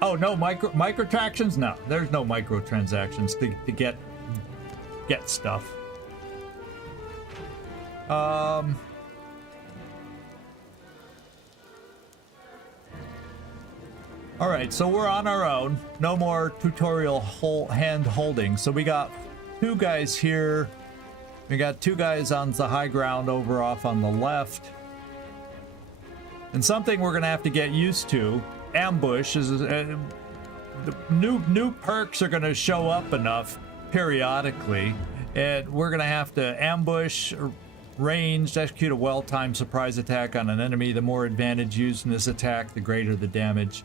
Oh, no microtransactions? No, there's no microtransactions to get stuff. All right, so we're on our own. No more tutorial hand holding. So we got 2 guys here. We got 2 guys on the high ground over off on the left. And something we're gonna have to get used to. Ambush is the new perks are gonna show up enough periodically, and we're gonna have to ambush, ranged, execute a well-timed surprise attack on an enemy. The more advantage used in this attack, the greater the damage.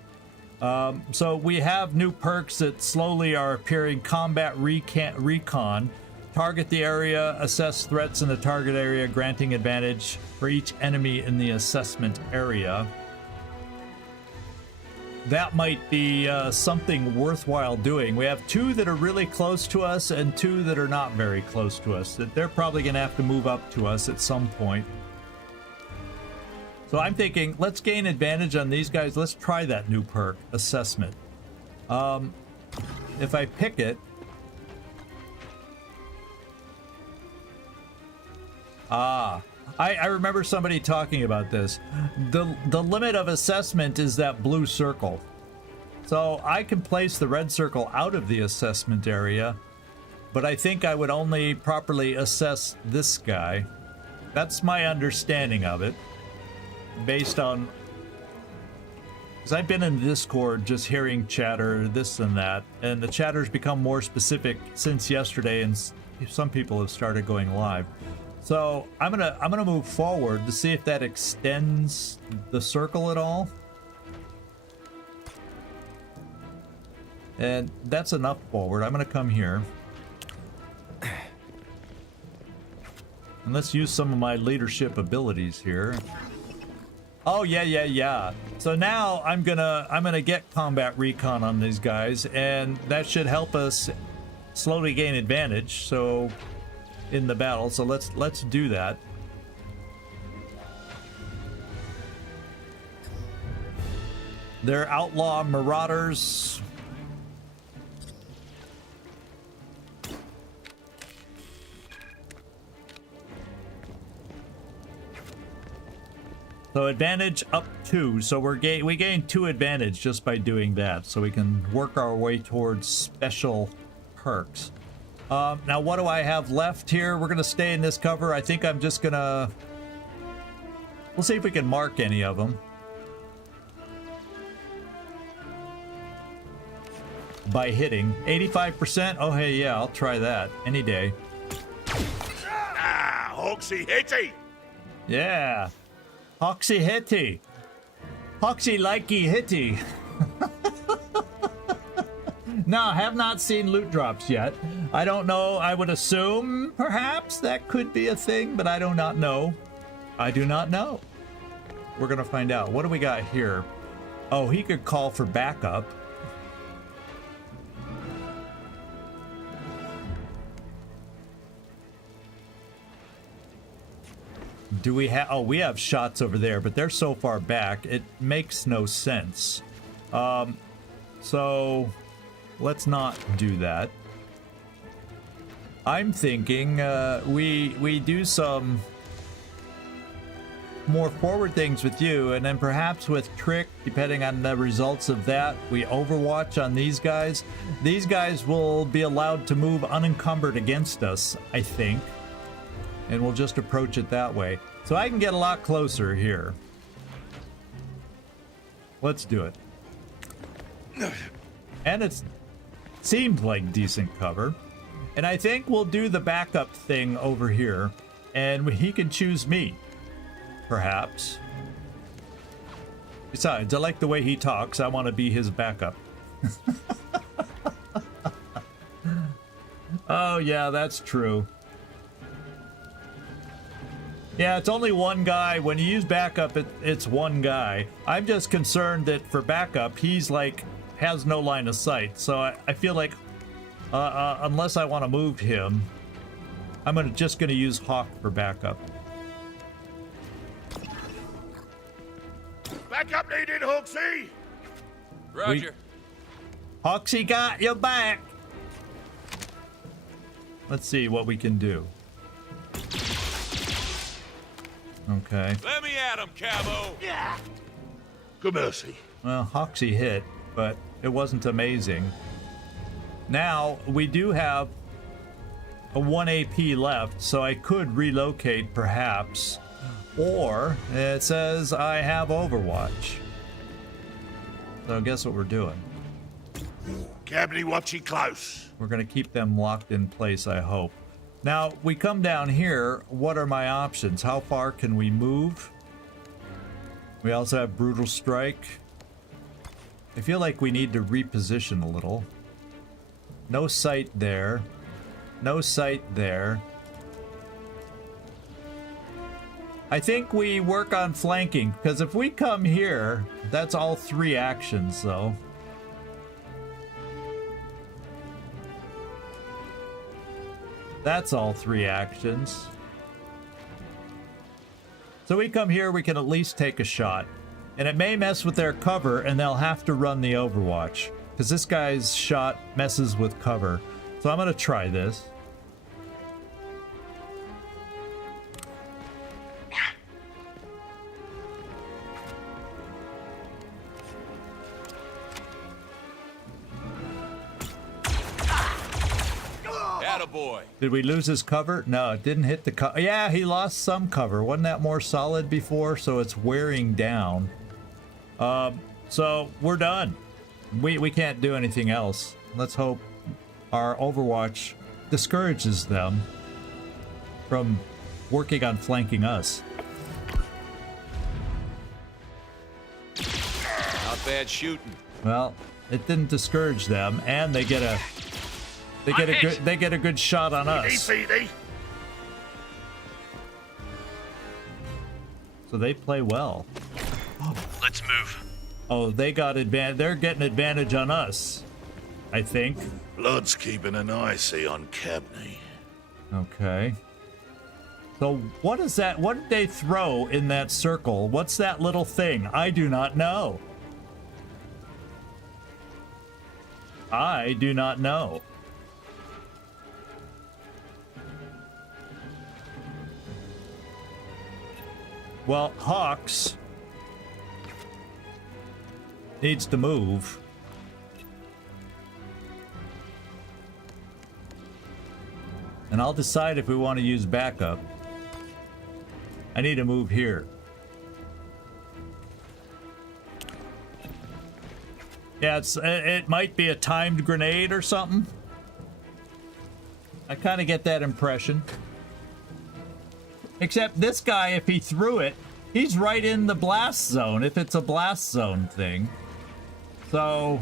So we have new perks that slowly are appearing. Combat recon. Target the area, assess threats in the target area, granting advantage for each enemy in the assessment area. That might be something worthwhile doing. We have 2 that are really close to us and 2 that are not very close to us. That they're probably going to have to move up to us at some point. So I'm thinking, let's gain advantage on these guys. Let's try that new perk, assessment. If I pick it, I remember somebody talking about this. The limit of assessment is that blue circle. So I can place the red circle out of the assessment area, but I think I would only properly assess this guy. That's my understanding of it, based on, because I've been in Discord just hearing chatter, this and that, and the chatter's become more specific since yesterday, and some people have started going live. So I'm gonna move forward to see if that extends the circle at all. And that's enough forward. I'm gonna come here. And let's use some of my leadership abilities here. Oh yeah. So now I'm gonna get combat recon on these guys, and that should help us slowly gain advantage. So in the battle, so let's do that. They're outlaw marauders. So advantage up 2. So we gain 2 advantage just by doing that. So we can work our way towards special perks. Now what do I have left here? We're gonna stay in this cover. I think I'm just gonna... We'll see if we can mark any of them. By hitting. 85%? Oh hey, yeah, I'll try that. Any day. Ah, Hoxie Hitty! Yeah. Hoxie Hitty. Hoxie likey Hitty. No, I have not seen loot drops yet. I don't know. I would assume perhaps that could be a thing, but I do not know. I do not know. We're gonna find out. What do we got here? Oh, he could call for backup. Do we have... Oh, we have shots over there, but they're so far back, it makes no sense. So... let's not do that. I'm thinking we do some more forward things with you, and then perhaps with Trick, depending on the results of that, we overwatch on these guys. These guys will be allowed to move unencumbered against us, I think. And we'll just approach it that way. So I can get a lot closer here. Let's do it. And it's... seemed like decent cover. And I think we'll do the backup thing over here, and he can choose me, perhaps. Besides, I like the way he talks. I want to be his backup. Oh yeah, that's true. Yeah, it's only one guy. When you use backup, it's one guy. I'm just concerned that for backup, he's like has no line of sight. So I feel like unless I want to move him, I'm just gonna use Hawk for backup. Backup needed, Hoxie! Roger. Hoxie got your back. Let's see what we can do. Okay. Let me at him, Cabo. Yeah. Good mercy. Well, Hoxie hit. but it wasn't amazing. Now, we do have a 1 AP left, so I could relocate perhaps. Or, it says I have Overwatch. So guess what we're doing? Cabby, watch it close. We're gonna keep them locked in place, I hope. Now, we come down here, what are my options? How far can we move? We also have Brutal Strike. I feel like we need to reposition a little. No sight there. No sight there. I think we work on flanking, because if we come here, that's all 3 actions, though. That's all 3 actions. So we come here, we can at least take a shot. And it may mess with their cover, and they'll have to run the Overwatch. Because this guy's shot messes with cover. So I'm going to try this. Attaboy. Did we lose his cover? No, it didn't hit the cover. Yeah, he lost some cover. Wasn't that more solid before? So it's wearing down. So we're done. We can't do anything else. Let's hope our Overwatch discourages them from working on flanking us. Not bad shooting. Well, it didn't discourage them, and they get a good shot on us. So they play well. Let's move. Oh, they got advantage. They're getting advantage on us, I think. Blood's keeping an eye, see, on Cabney. Okay. So what is that? What did they throw in that circle? What's that little thing? I do not know. I do not know. Well, Hawks needs to move. And I'll decide if we want to use backup. I need to move here. Yeah, it might be a timed grenade or something. I kind of get that impression. Except this guy, if he threw it, he's right in the blast zone, if it's a blast zone thing. So,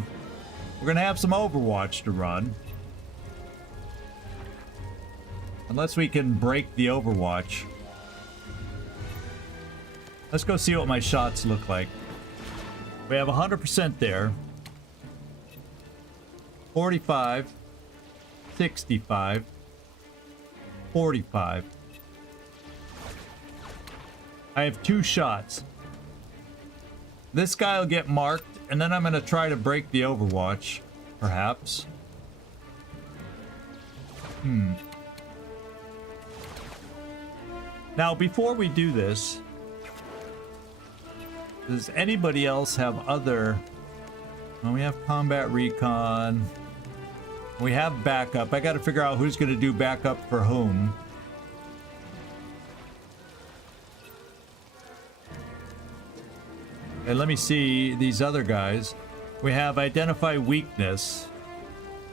we're gonna have some Overwatch to run. Unless we can break the Overwatch. Let's go see what my shots look like. We have 100% there. 45. 65. 45. I have 2 shots. This guy will get marked, and then I'm going to try to break the Overwatch, perhaps. Now, before we do this, does anybody else have other... Well, we have combat recon. We have backup. I got to figure out who's going to do backup for whom. And let me see these other guys. We have identify weakness.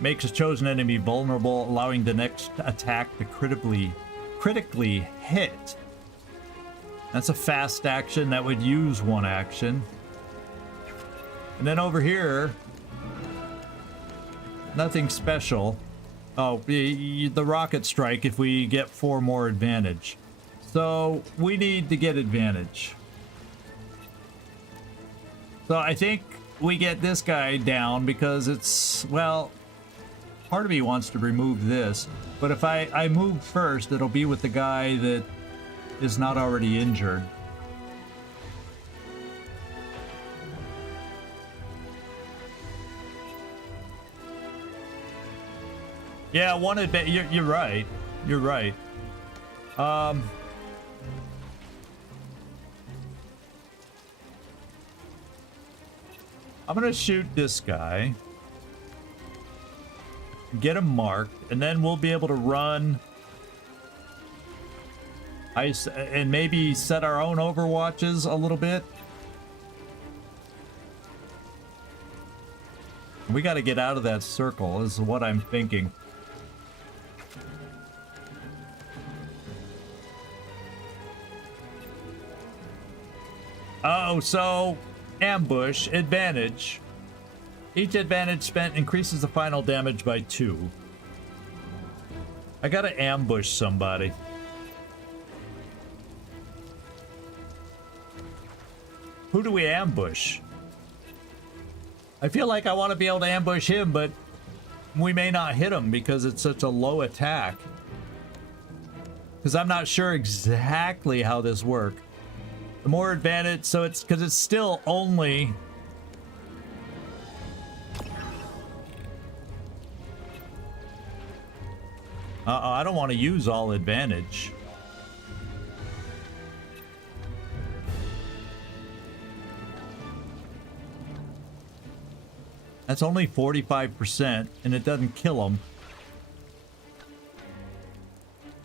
Makes a chosen enemy vulnerable, allowing the next attack to critically hit. That's a fast action that would use 1 action. And then over here, nothing special. Oh, the rocket strike if we get 4 more advantage. So we need to get advantage. So I think we get this guy down because it's, well, part of me wants to remove this, but if I move first, it'll be with the guy that is not already injured. Yeah, one advantage. You're right. You're right. I'm gonna shoot this guy. Get him marked, and then we'll be able to run ice and maybe set our own overwatches a little bit. We got to get out of that circle, is what I'm thinking. Oh, so ambush, advantage. Each advantage spent increases the final damage by 2. I gotta ambush somebody. Who do we ambush? I feel like I want to be able to ambush him, but we may not hit him because it's such a low attack. Because I'm not sure exactly how this works. The more advantage, so it's because it's still only... I don't want to use all advantage. That's only 45%, and it doesn't kill them.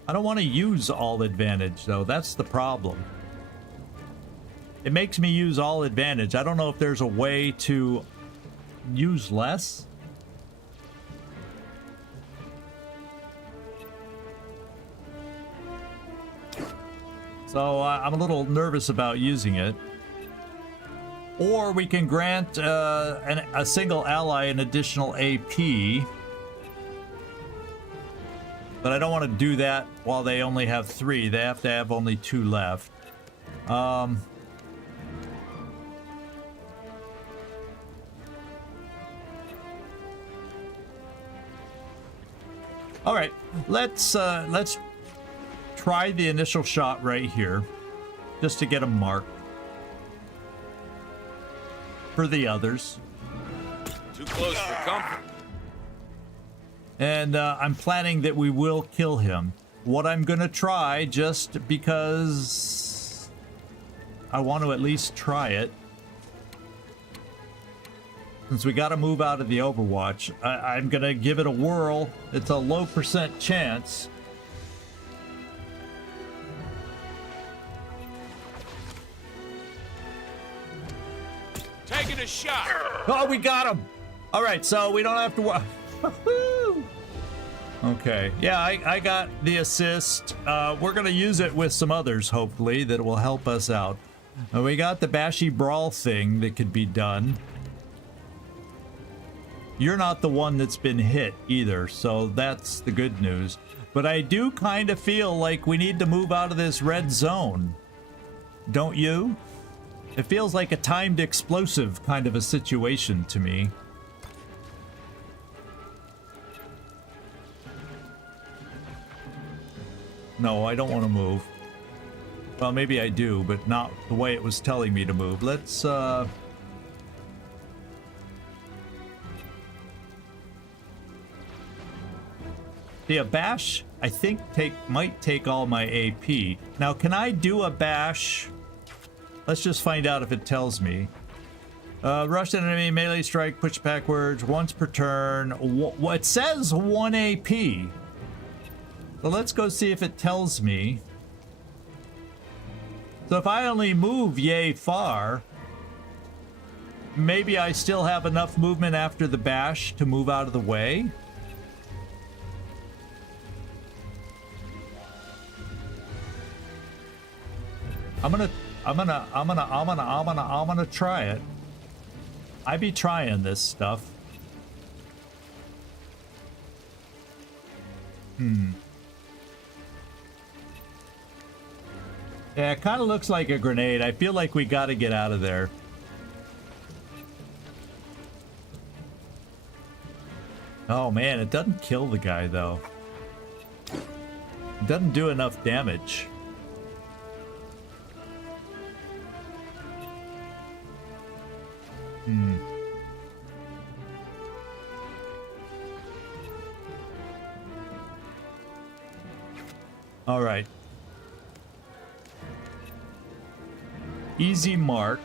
I don't want to use all advantage, though. That's the problem. It makes me use all advantage. I don't know if there's a way to use less. So I'm a little nervous about using it. Or we can grant a single ally an additional AP. But I don't want to do that while they only have 3. They have to have only 2 left. All right, let's try the initial shot right here, just to get a mark for the others. Too close for comfort. And I'm planning that we will kill him. What I'm gonna try, just because I want to at least try it, since we got to move out of the Overwatch, I'm gonna give it a whirl. It's a low % chance. Taking a shot. Oh, we got him. All right, so we don't have to Okay, yeah, I got the assist. We're gonna use it with some others, hopefully, that will help us out. We got the Bashy Brawl thing that could be done. You're not the one that's been hit either, so that's the good news. But I do kind of feel like we need to move out of this red zone. Don't you? It feels like a timed explosive kind of a situation to me. No, I don't want to move. Well, maybe I do, but not the way it was telling me to move. Let's, See, a bash, I think, might take all my AP. Now, can I do a bash? Let's just find out if it tells me. Rush an enemy, melee strike, push backwards, once per turn. It says 1 AP. So let's go see if it tells me. So if I only move yay far, maybe I still have enough movement after the bash to move out of the way. I'm gonna try it. I be trying this stuff. Yeah, it kind of looks like a grenade. I feel like we got to get out of there. Oh man, it doesn't kill the guy though. It doesn't do enough damage. All right. Easy mark.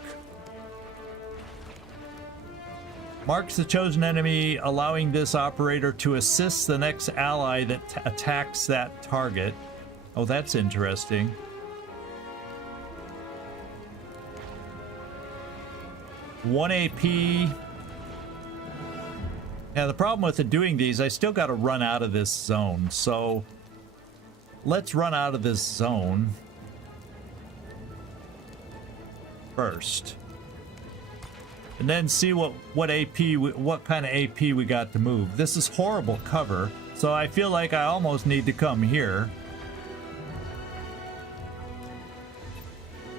Marks the chosen enemy, allowing this operator to assist the next ally that attacks that target. Oh, that's interesting. One AP. Now, the problem with doing these, I still got to run out of this zone. So, let's run out of this zone first. And then see what kind of AP we got to move. This is horrible cover, so I feel like I almost need to come here.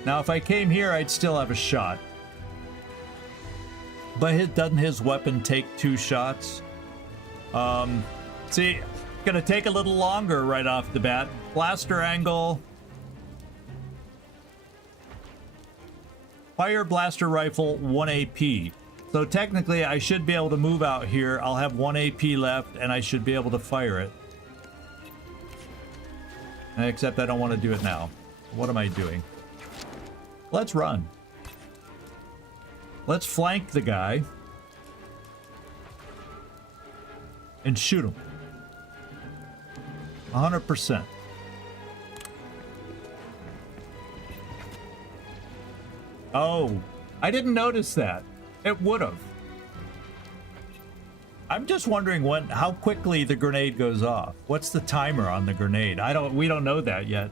Now, if I came here, I'd still have a shot. But doesn't his weapon take 2 shots? See, gonna take a little longer right off the bat. Blaster angle. Fire blaster rifle, 1 AP. So technically, I should be able to move out here. I'll have 1 AP left, and I should be able to fire it. Except I don't want to do it now. What am I doing? Let's run. Let's flank the guy. And shoot him. 100%. Oh, I didn't notice that. It would have. I'm just wondering how quickly the grenade goes off. What's the timer on the grenade? We don't know that yet.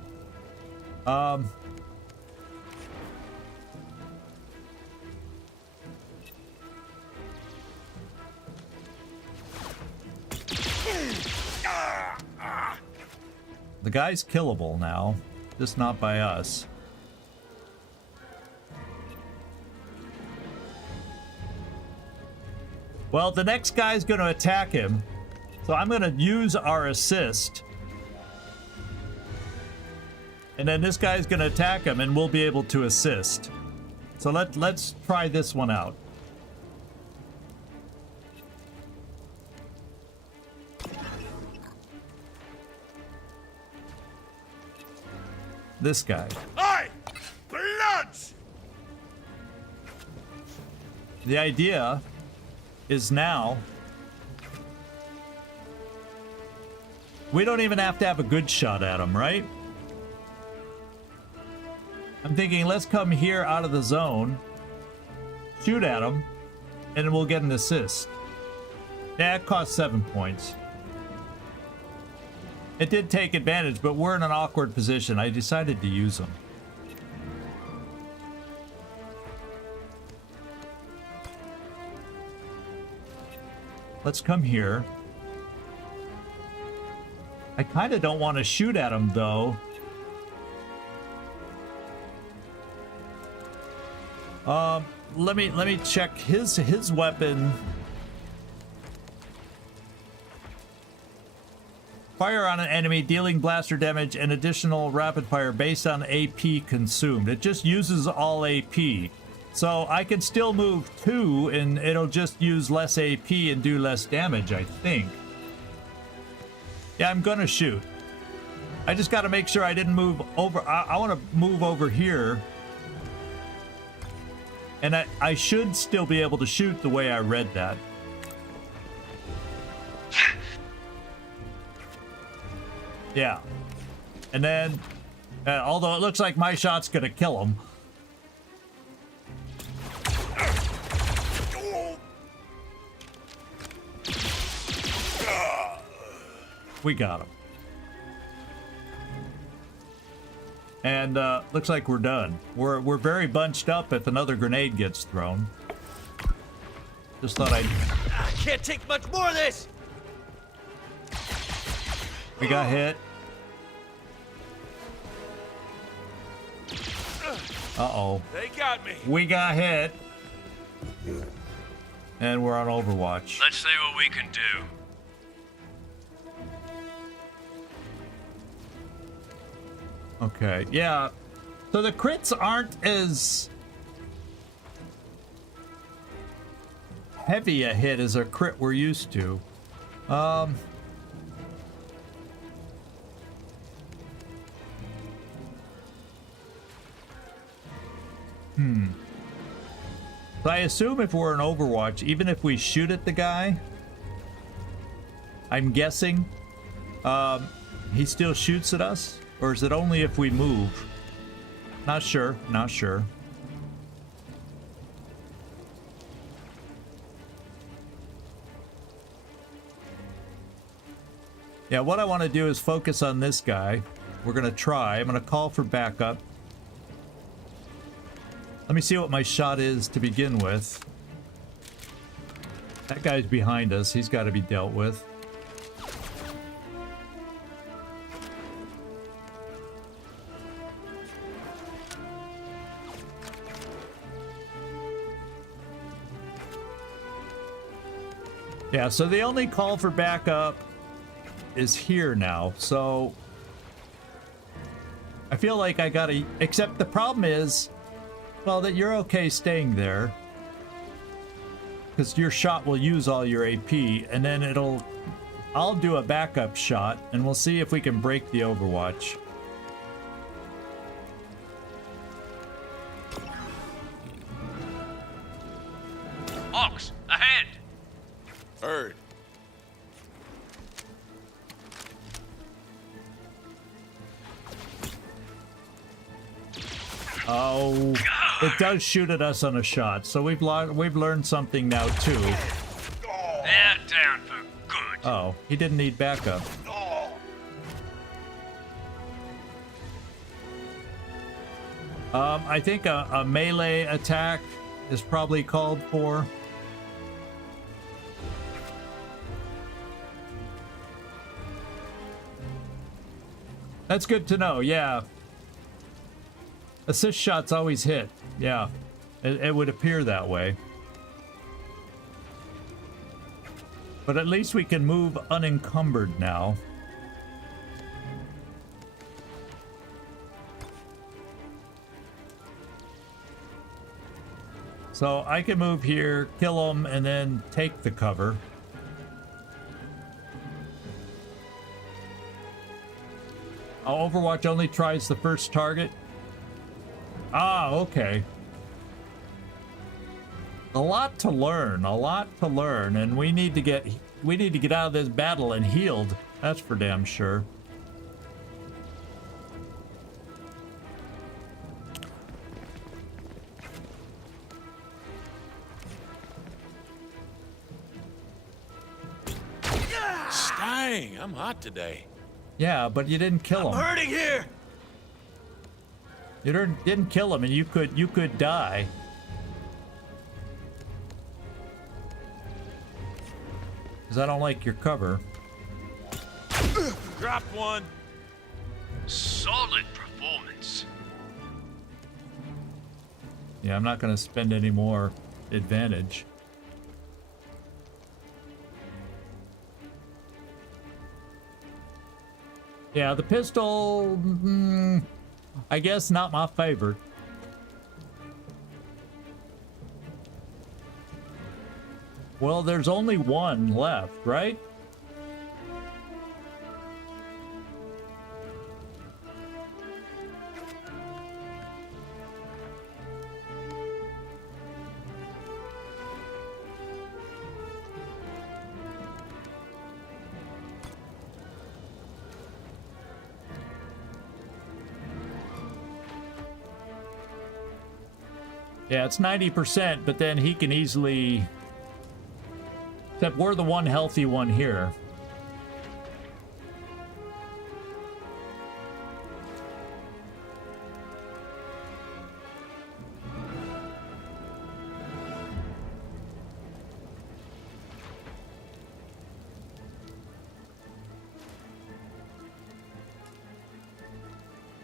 The guy's killable now, just not by us. Well, the next guy's going to attack him, so I'm going to use our assist. And then this guy's going to attack him, and we'll be able to assist. So let's try this one out. This guy. Hey! Bloods! The idea is now we don't even have to have a good shot at him, right? I'm thinking let's come here out of the zone, shoot at him, and we'll get an assist. Yeah, it costs 7 points. It did take advantage, but we're in an awkward position. I decided to use them. Let's come here. I kind of don't want to shoot at him, though. Let me check his weapon. Fire on an enemy, dealing blaster damage and additional rapid fire based on AP consumed. It just uses all AP. So I can still move 2 and it'll just use less AP and do less damage, I think. Yeah, I'm gonna shoot. I just gotta make sure I didn't move over. I wanna move over here. And I should still be able to shoot the way I read that. Yeah. And then, although it looks like my shot's gonna kill him. We got him. And looks like we're done. We're very bunched up if another grenade gets thrown. Just thought I'd... I can't take much more of this! We got hit. Uh-oh. They got me. We got hit. And we're on Overwatch. Let's see what we can do. Okay, yeah. So the crits aren't as heavy a hit as a crit we're used to. So I assume if we're in Overwatch, even if we shoot at the guy, I'm guessing, he still shoots at us? Or is it only if we move? Not sure, not sure. Yeah, what I want to do is focus on this guy. We're going to try. I'm going to call for backup. Let me see what my shot is to begin with. That guy's behind us. He's got to be dealt with. Yeah, so the only call for backup is here now, so I feel like I gotta, except the problem is, well, that you're okay staying there because your shot will use all your AP, and then I'll do a backup shot and we'll see if we can break the Overwatch. Hawks, ahead! Heard. Oh, it does shoot at us on a shot, so we've learned something now too. They're down for good. Oh, he didn't need backup. I think a melee attack is probably called for. That's good to know, yeah. Assist shots always hit, yeah. It would appear that way. But at least we can move unencumbered now. So I can move here, kill them, and then take the cover. Overwatch only tries the first target. Ah, okay. A lot to learn, and we need to get out of this battle and healed. That's for damn sure. Dang, I'm hot today. Yeah, but you didn't kill him. I'm hurting here. You didn't kill him, and you could die. Because I don't like your cover. Drop one. Solid performance. Yeah, I'm not going to spend any more advantage. Yeah, the pistol, I guess not my favorite. Well, there's only one left, right? Yeah, it's 90%, but then he can easily... Except we're the one healthy one here.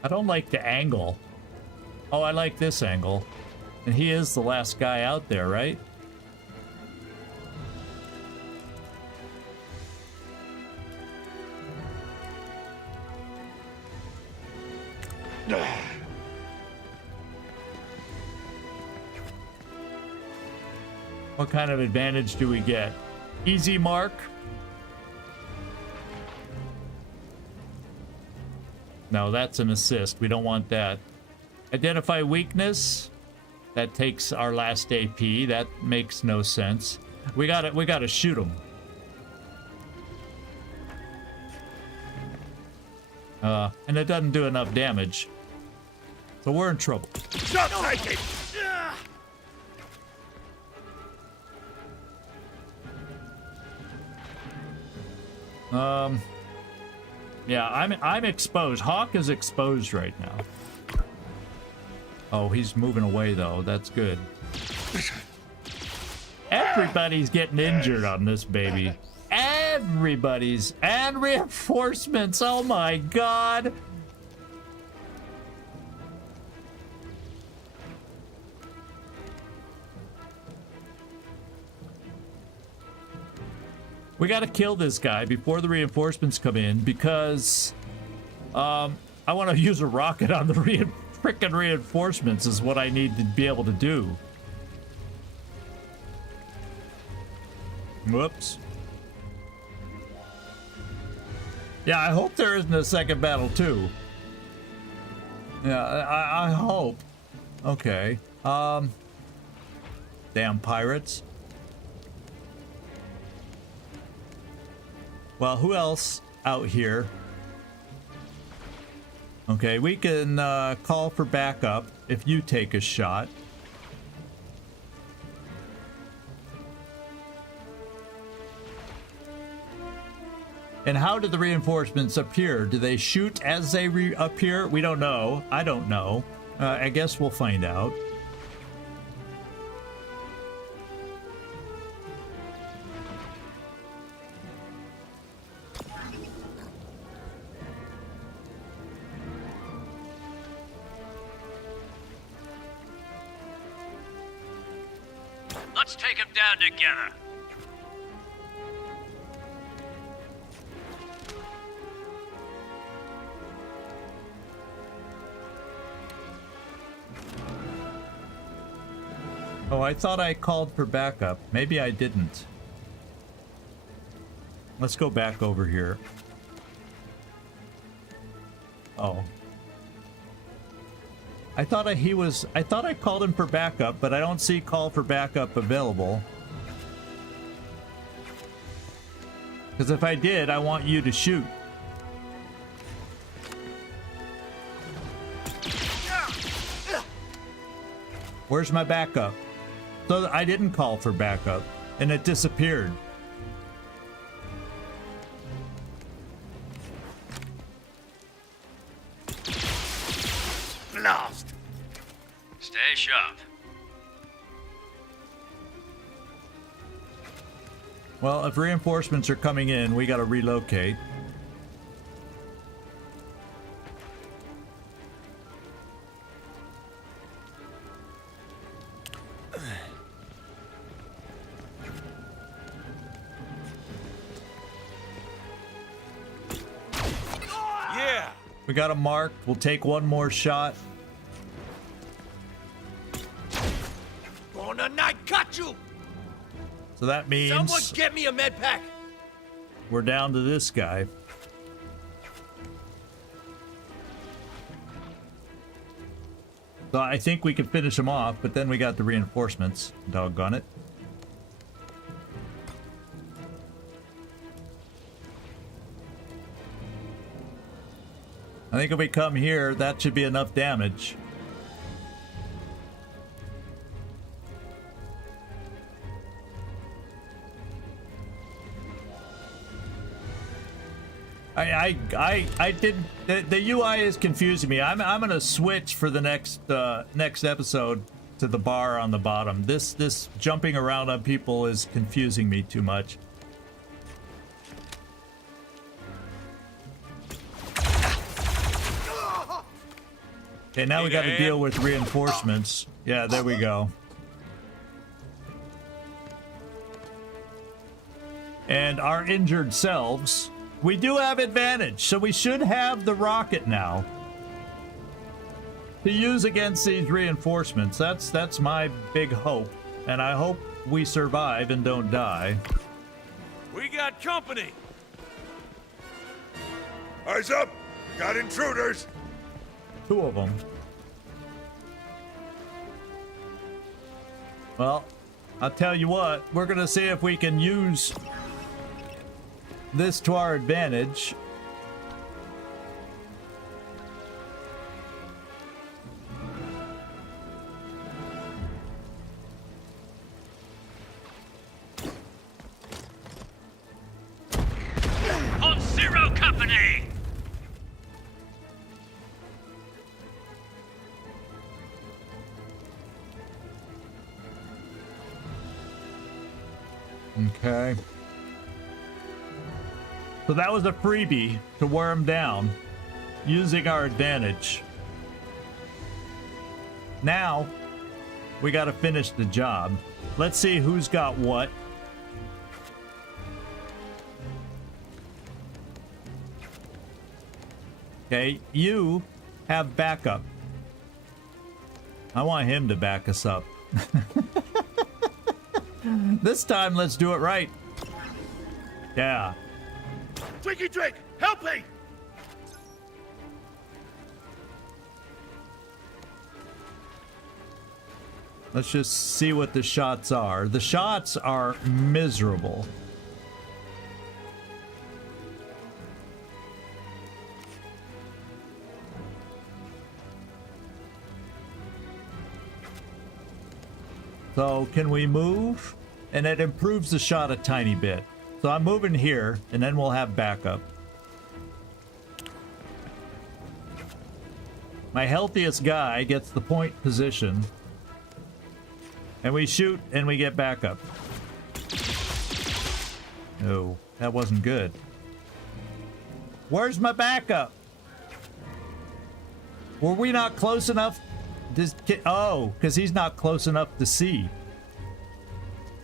I don't like the angle. Oh, I like this angle. And he is the last guy out there, right? What kind of advantage do we get? Easy mark? No, that's an assist. We don't want that. Identify weakness. That takes our last AP. That makes no sense. We gotta shoot him. And it doesn't do enough damage. So we're in trouble. Shot taking! Yeah, I'm exposed. Hawk is exposed right now. Oh, he's moving away though. That's good. Everybody's getting injured on this baby. Everybody's. And reinforcements. Oh my god. We gotta kill this guy before the reinforcements come in because I want to use a rocket on the frickin' reinforcements is what I need to be able to do. Whoops. Yeah, I hope there isn't a second battle too. Yeah, I hope. Okay. Damn pirates. Well, who else out here? Okay, we can call for backup if you take a shot. And how do the reinforcements appear? Do they shoot as they appear? We don't know. I don't know. I guess we'll find out. Let's take him down together. Oh, I thought I called for backup. Maybe I didn't. Let's go back over here. Oh. I thought I called him for backup, but I don't see call for backup available. Because if I did, I want you to shoot. Where's my backup? So I didn't call for backup, and it disappeared. Lost. Stay sharp. Well, if reinforcements are coming in, we gotta relocate. Yeah. We got him marked. We'll take one more shot. Gonna not cut you. So that means Someone get me a med pack. we're down to this guy. So I think we can finish him off, but then we got the reinforcements. Doggone it. I think if we come here, that should be enough damage. I didn't. The UI is confusing me. I'm gonna switch for the next episode to the bar on the bottom. This jumping around on people is confusing me too much. Okay, now we got to deal with reinforcements. Yeah, there we go. And our injured selves. We do have advantage, so we should have the rocket now to use against these reinforcements. That's my big hope, and I hope we survive and don't die. We got company. Eyes up! Got intruders! 2 of them. Well, I'll tell you what, we're gonna see if we can use this to our advantage. On Zero Company! Okay. So that was a freebie to wear him down, using our advantage. Now, we got to finish the job. Let's see who's got what. Okay, you have backup. I want him to back us up. This time, let's do it right. Yeah. Twinkie Drake, help me! Let's just see what the shots are. The shots are miserable. So can we move? And it improves the shot a tiny bit. So I'm moving here, and then we'll have backup. My healthiest guy gets the point position. And we shoot, and we get backup. No, that wasn't good. Where's my backup? Were we not close enough? This kid, oh, because he's not close enough to see.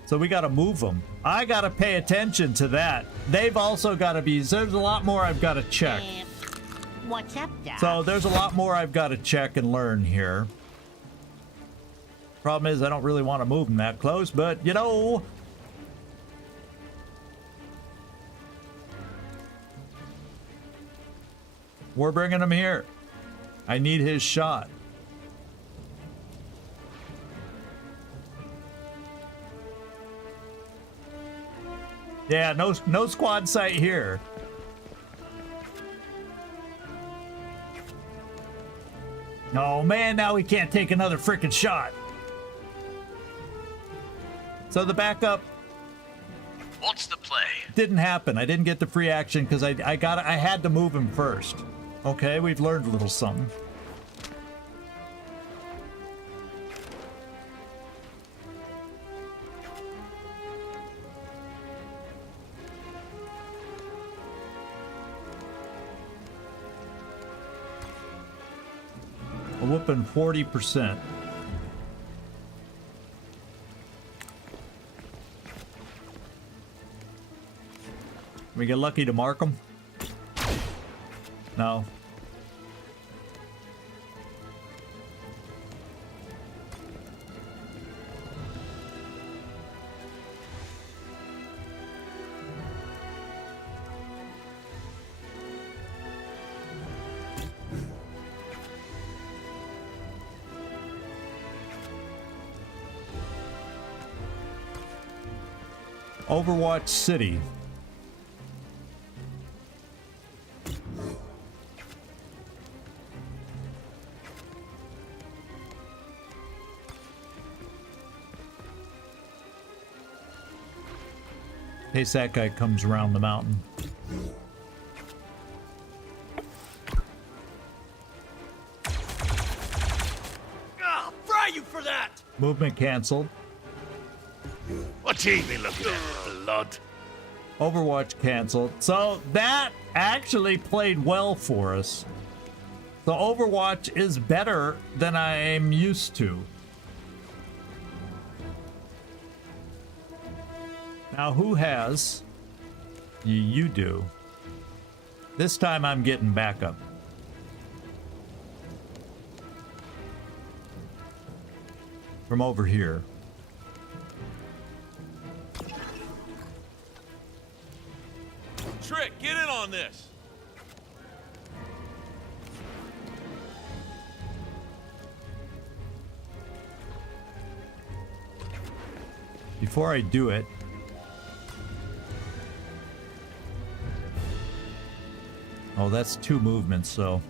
So we got to move them. I got to pay attention to that. They've also got to be. There's a lot more I've got to check. What's up, Doc? So there's a lot more I've got to check and learn here. Problem is, I don't really want to move them that close, but you know. We're bringing him here. I need his shot. Yeah, no squad sight here. Oh man, now we can't take another freaking shot. So the backup What's the play? didn't happen. I didn't get the free action because I had to move him first. Okay, we've learned a little something. A whooping 40%. We get lucky to mark them? No. Overwatch City. In case that guy comes around the mountain. I'll fry you for that! Movement canceled. What's he be looking at, blood? Overwatch canceled. So that actually played well for us. So Overwatch is better than I'm used to. Now who has? You do. This time I'm getting backup. From over here. Trick, get in on this! before I do it, oh, that's 2 movements, so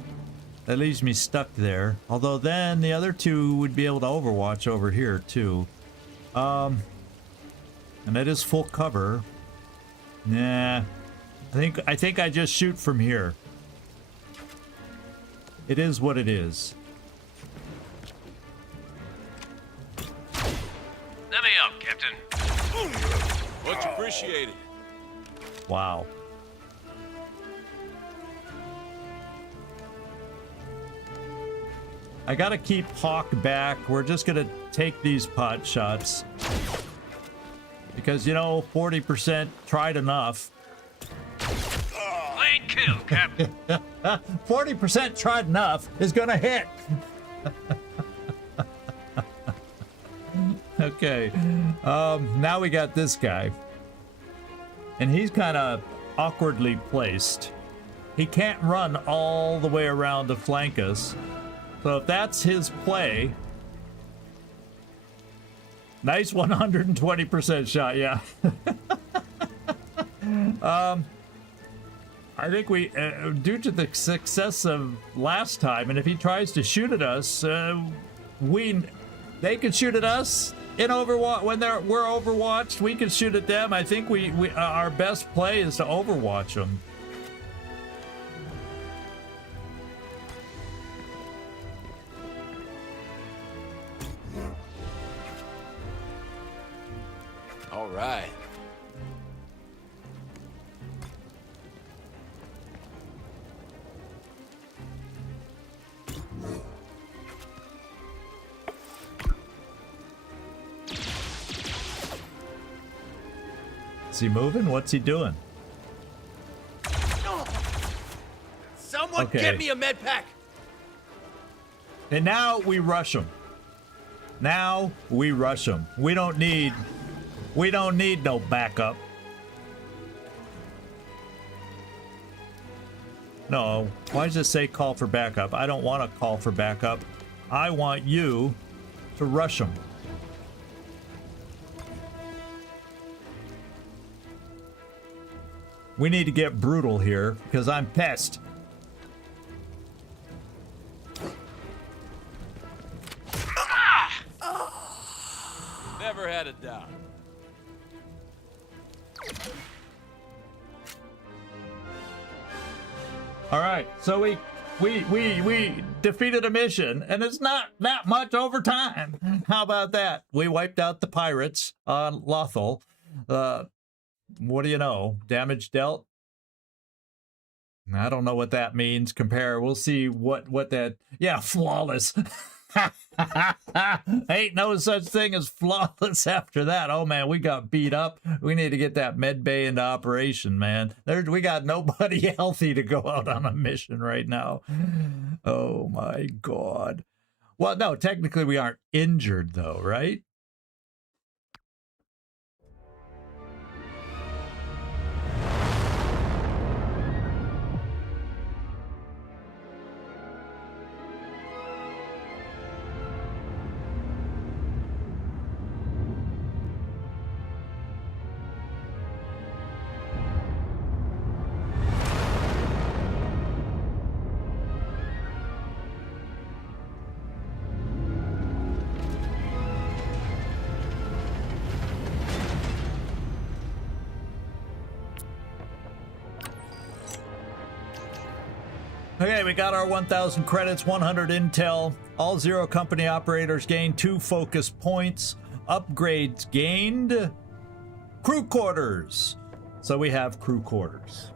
that leaves me stuck there. Although then the other 2 would be able to overwatch over here too. And that is full cover. Nah, I think I just shoot from here. It is what it is. Let me up, Captain. Much appreciated. Wow. I gotta keep Hawk back. We're just gonna take these pot shots. Because, you know, 40% tried enough. Clean kill, Captain. 40% tried enough is gonna hit. Okay. Now we got this guy. And he's kind of awkwardly placed. He can't run all the way around to flank us. So if that's his play... Nice 120% shot, yeah. I think we, due to the success of last time, and if he tries to shoot at us, they can shoot at us in Overwatch when we're Overwatched. We can shoot at them. I think our best play is to Overwatch them. All right. Is he moving? What's he doing? Someone Okay. get me a med pack. And now we rush them. Now we rush them. We don't need no backup. No, why does it say call for backup? I don't want to call for backup. I want you to rush them. We need to get brutal here because I'm pissed. Never had a doubt. All right, so we defeated a mission, and it's not that much overtime. How about that? We wiped out the pirates on Lothal. What do you know? Damage dealt. I don't know what that means. Compare. We'll see what that. Yeah, flawless. Ain't no such thing as flawless after that. Oh man, we got beat up. We need to get that medbay into operation, man. We got nobody healthy to go out on a mission right now. Oh my god. Well, no, technically we aren't injured though, right? Okay, we got our 1,000 credits, 100 intel. All Zero Company operators gained 2 focus points. Upgrades gained. Crew quarters. So we have crew quarters.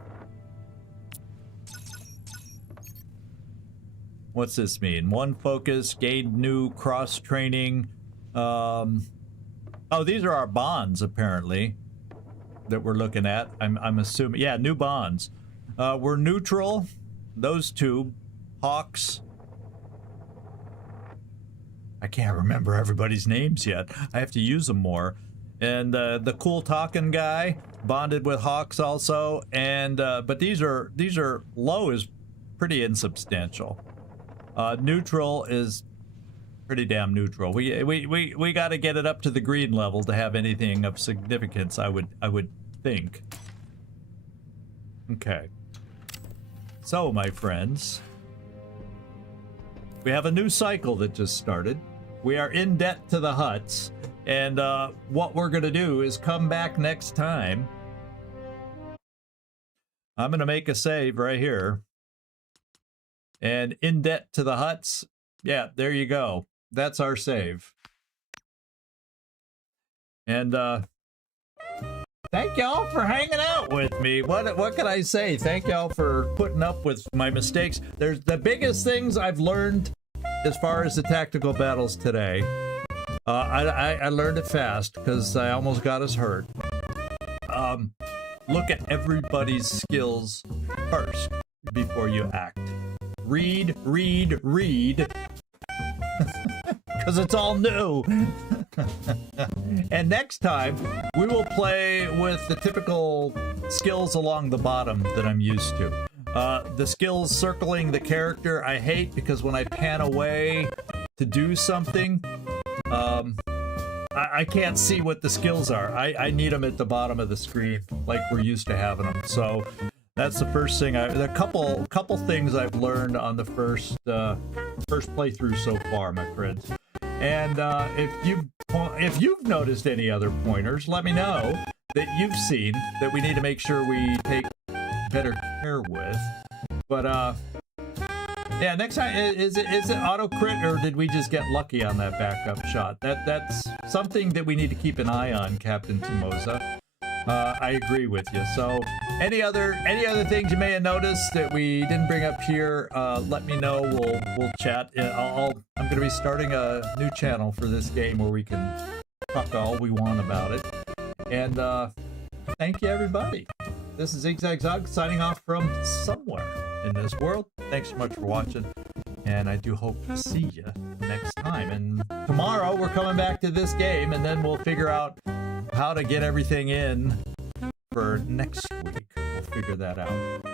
What's this mean? 1 focus, gained new cross training. Oh, these are our bonds apparently that we're looking at. I'm assuming, yeah, new bonds. We're neutral. Those 2 Hawks. I can't remember everybody's names yet. I have to use them more. And the cool talking guy bonded with Hawks also. And but these are low is pretty insubstantial. Neutral is pretty damn neutral. We got to get it up to the green level to have anything of significance, I would think. Okay. So, my friends, we have a new cycle that just started. We are in debt to the Hutts, and what we're going to do is come back next time. I'm going to make a save right here. And in debt to the Hutts, yeah, there you go. That's our save. And thank y'all for hanging out with me. What can I say? Thank y'all for putting up with my mistakes. There's the biggest things I've learned as far as the tactical battles today. I learned it fast because I almost got us hurt. Look at everybody's skills first before you act. Read. Because it's all new. And next time, we will play with the typical skills along the bottom that I'm used to. The skills circling the character, I hate because when I pan away to do something, I can't see what the skills are. I need them at the bottom of the screen, like we're used to having them. So that's the first thing. There are a couple things I've learned on the first playthrough so far, my friends. And if you've noticed any other pointers, let me know that you've seen that we need to make sure we take better care with. But yeah, next time, is it auto crit, or did we just get lucky on that backup shot? That's something that we need to keep an eye on, Captain Timoza. I agree with you. So any other things you may have noticed that we didn't bring up here, let me know. We'll chat. I'm going to be starting a new channel for this game where we can talk all we want about it. And thank you, everybody. This is ZigZagZog signing off from somewhere in this world. Thanks so much for watching, and I do hope to see you next time. And tomorrow we're coming back to this game, and then we'll figure out how to get everything in for next week. We'll figure that out.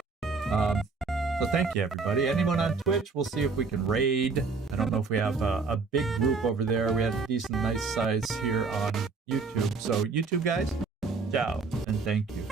So thank you, everybody. Anyone on Twitch, we'll see if we can raid. I don't know if we have a big group over there. We had a decent, nice size here on YouTube. So YouTube guys, ciao, and thank you.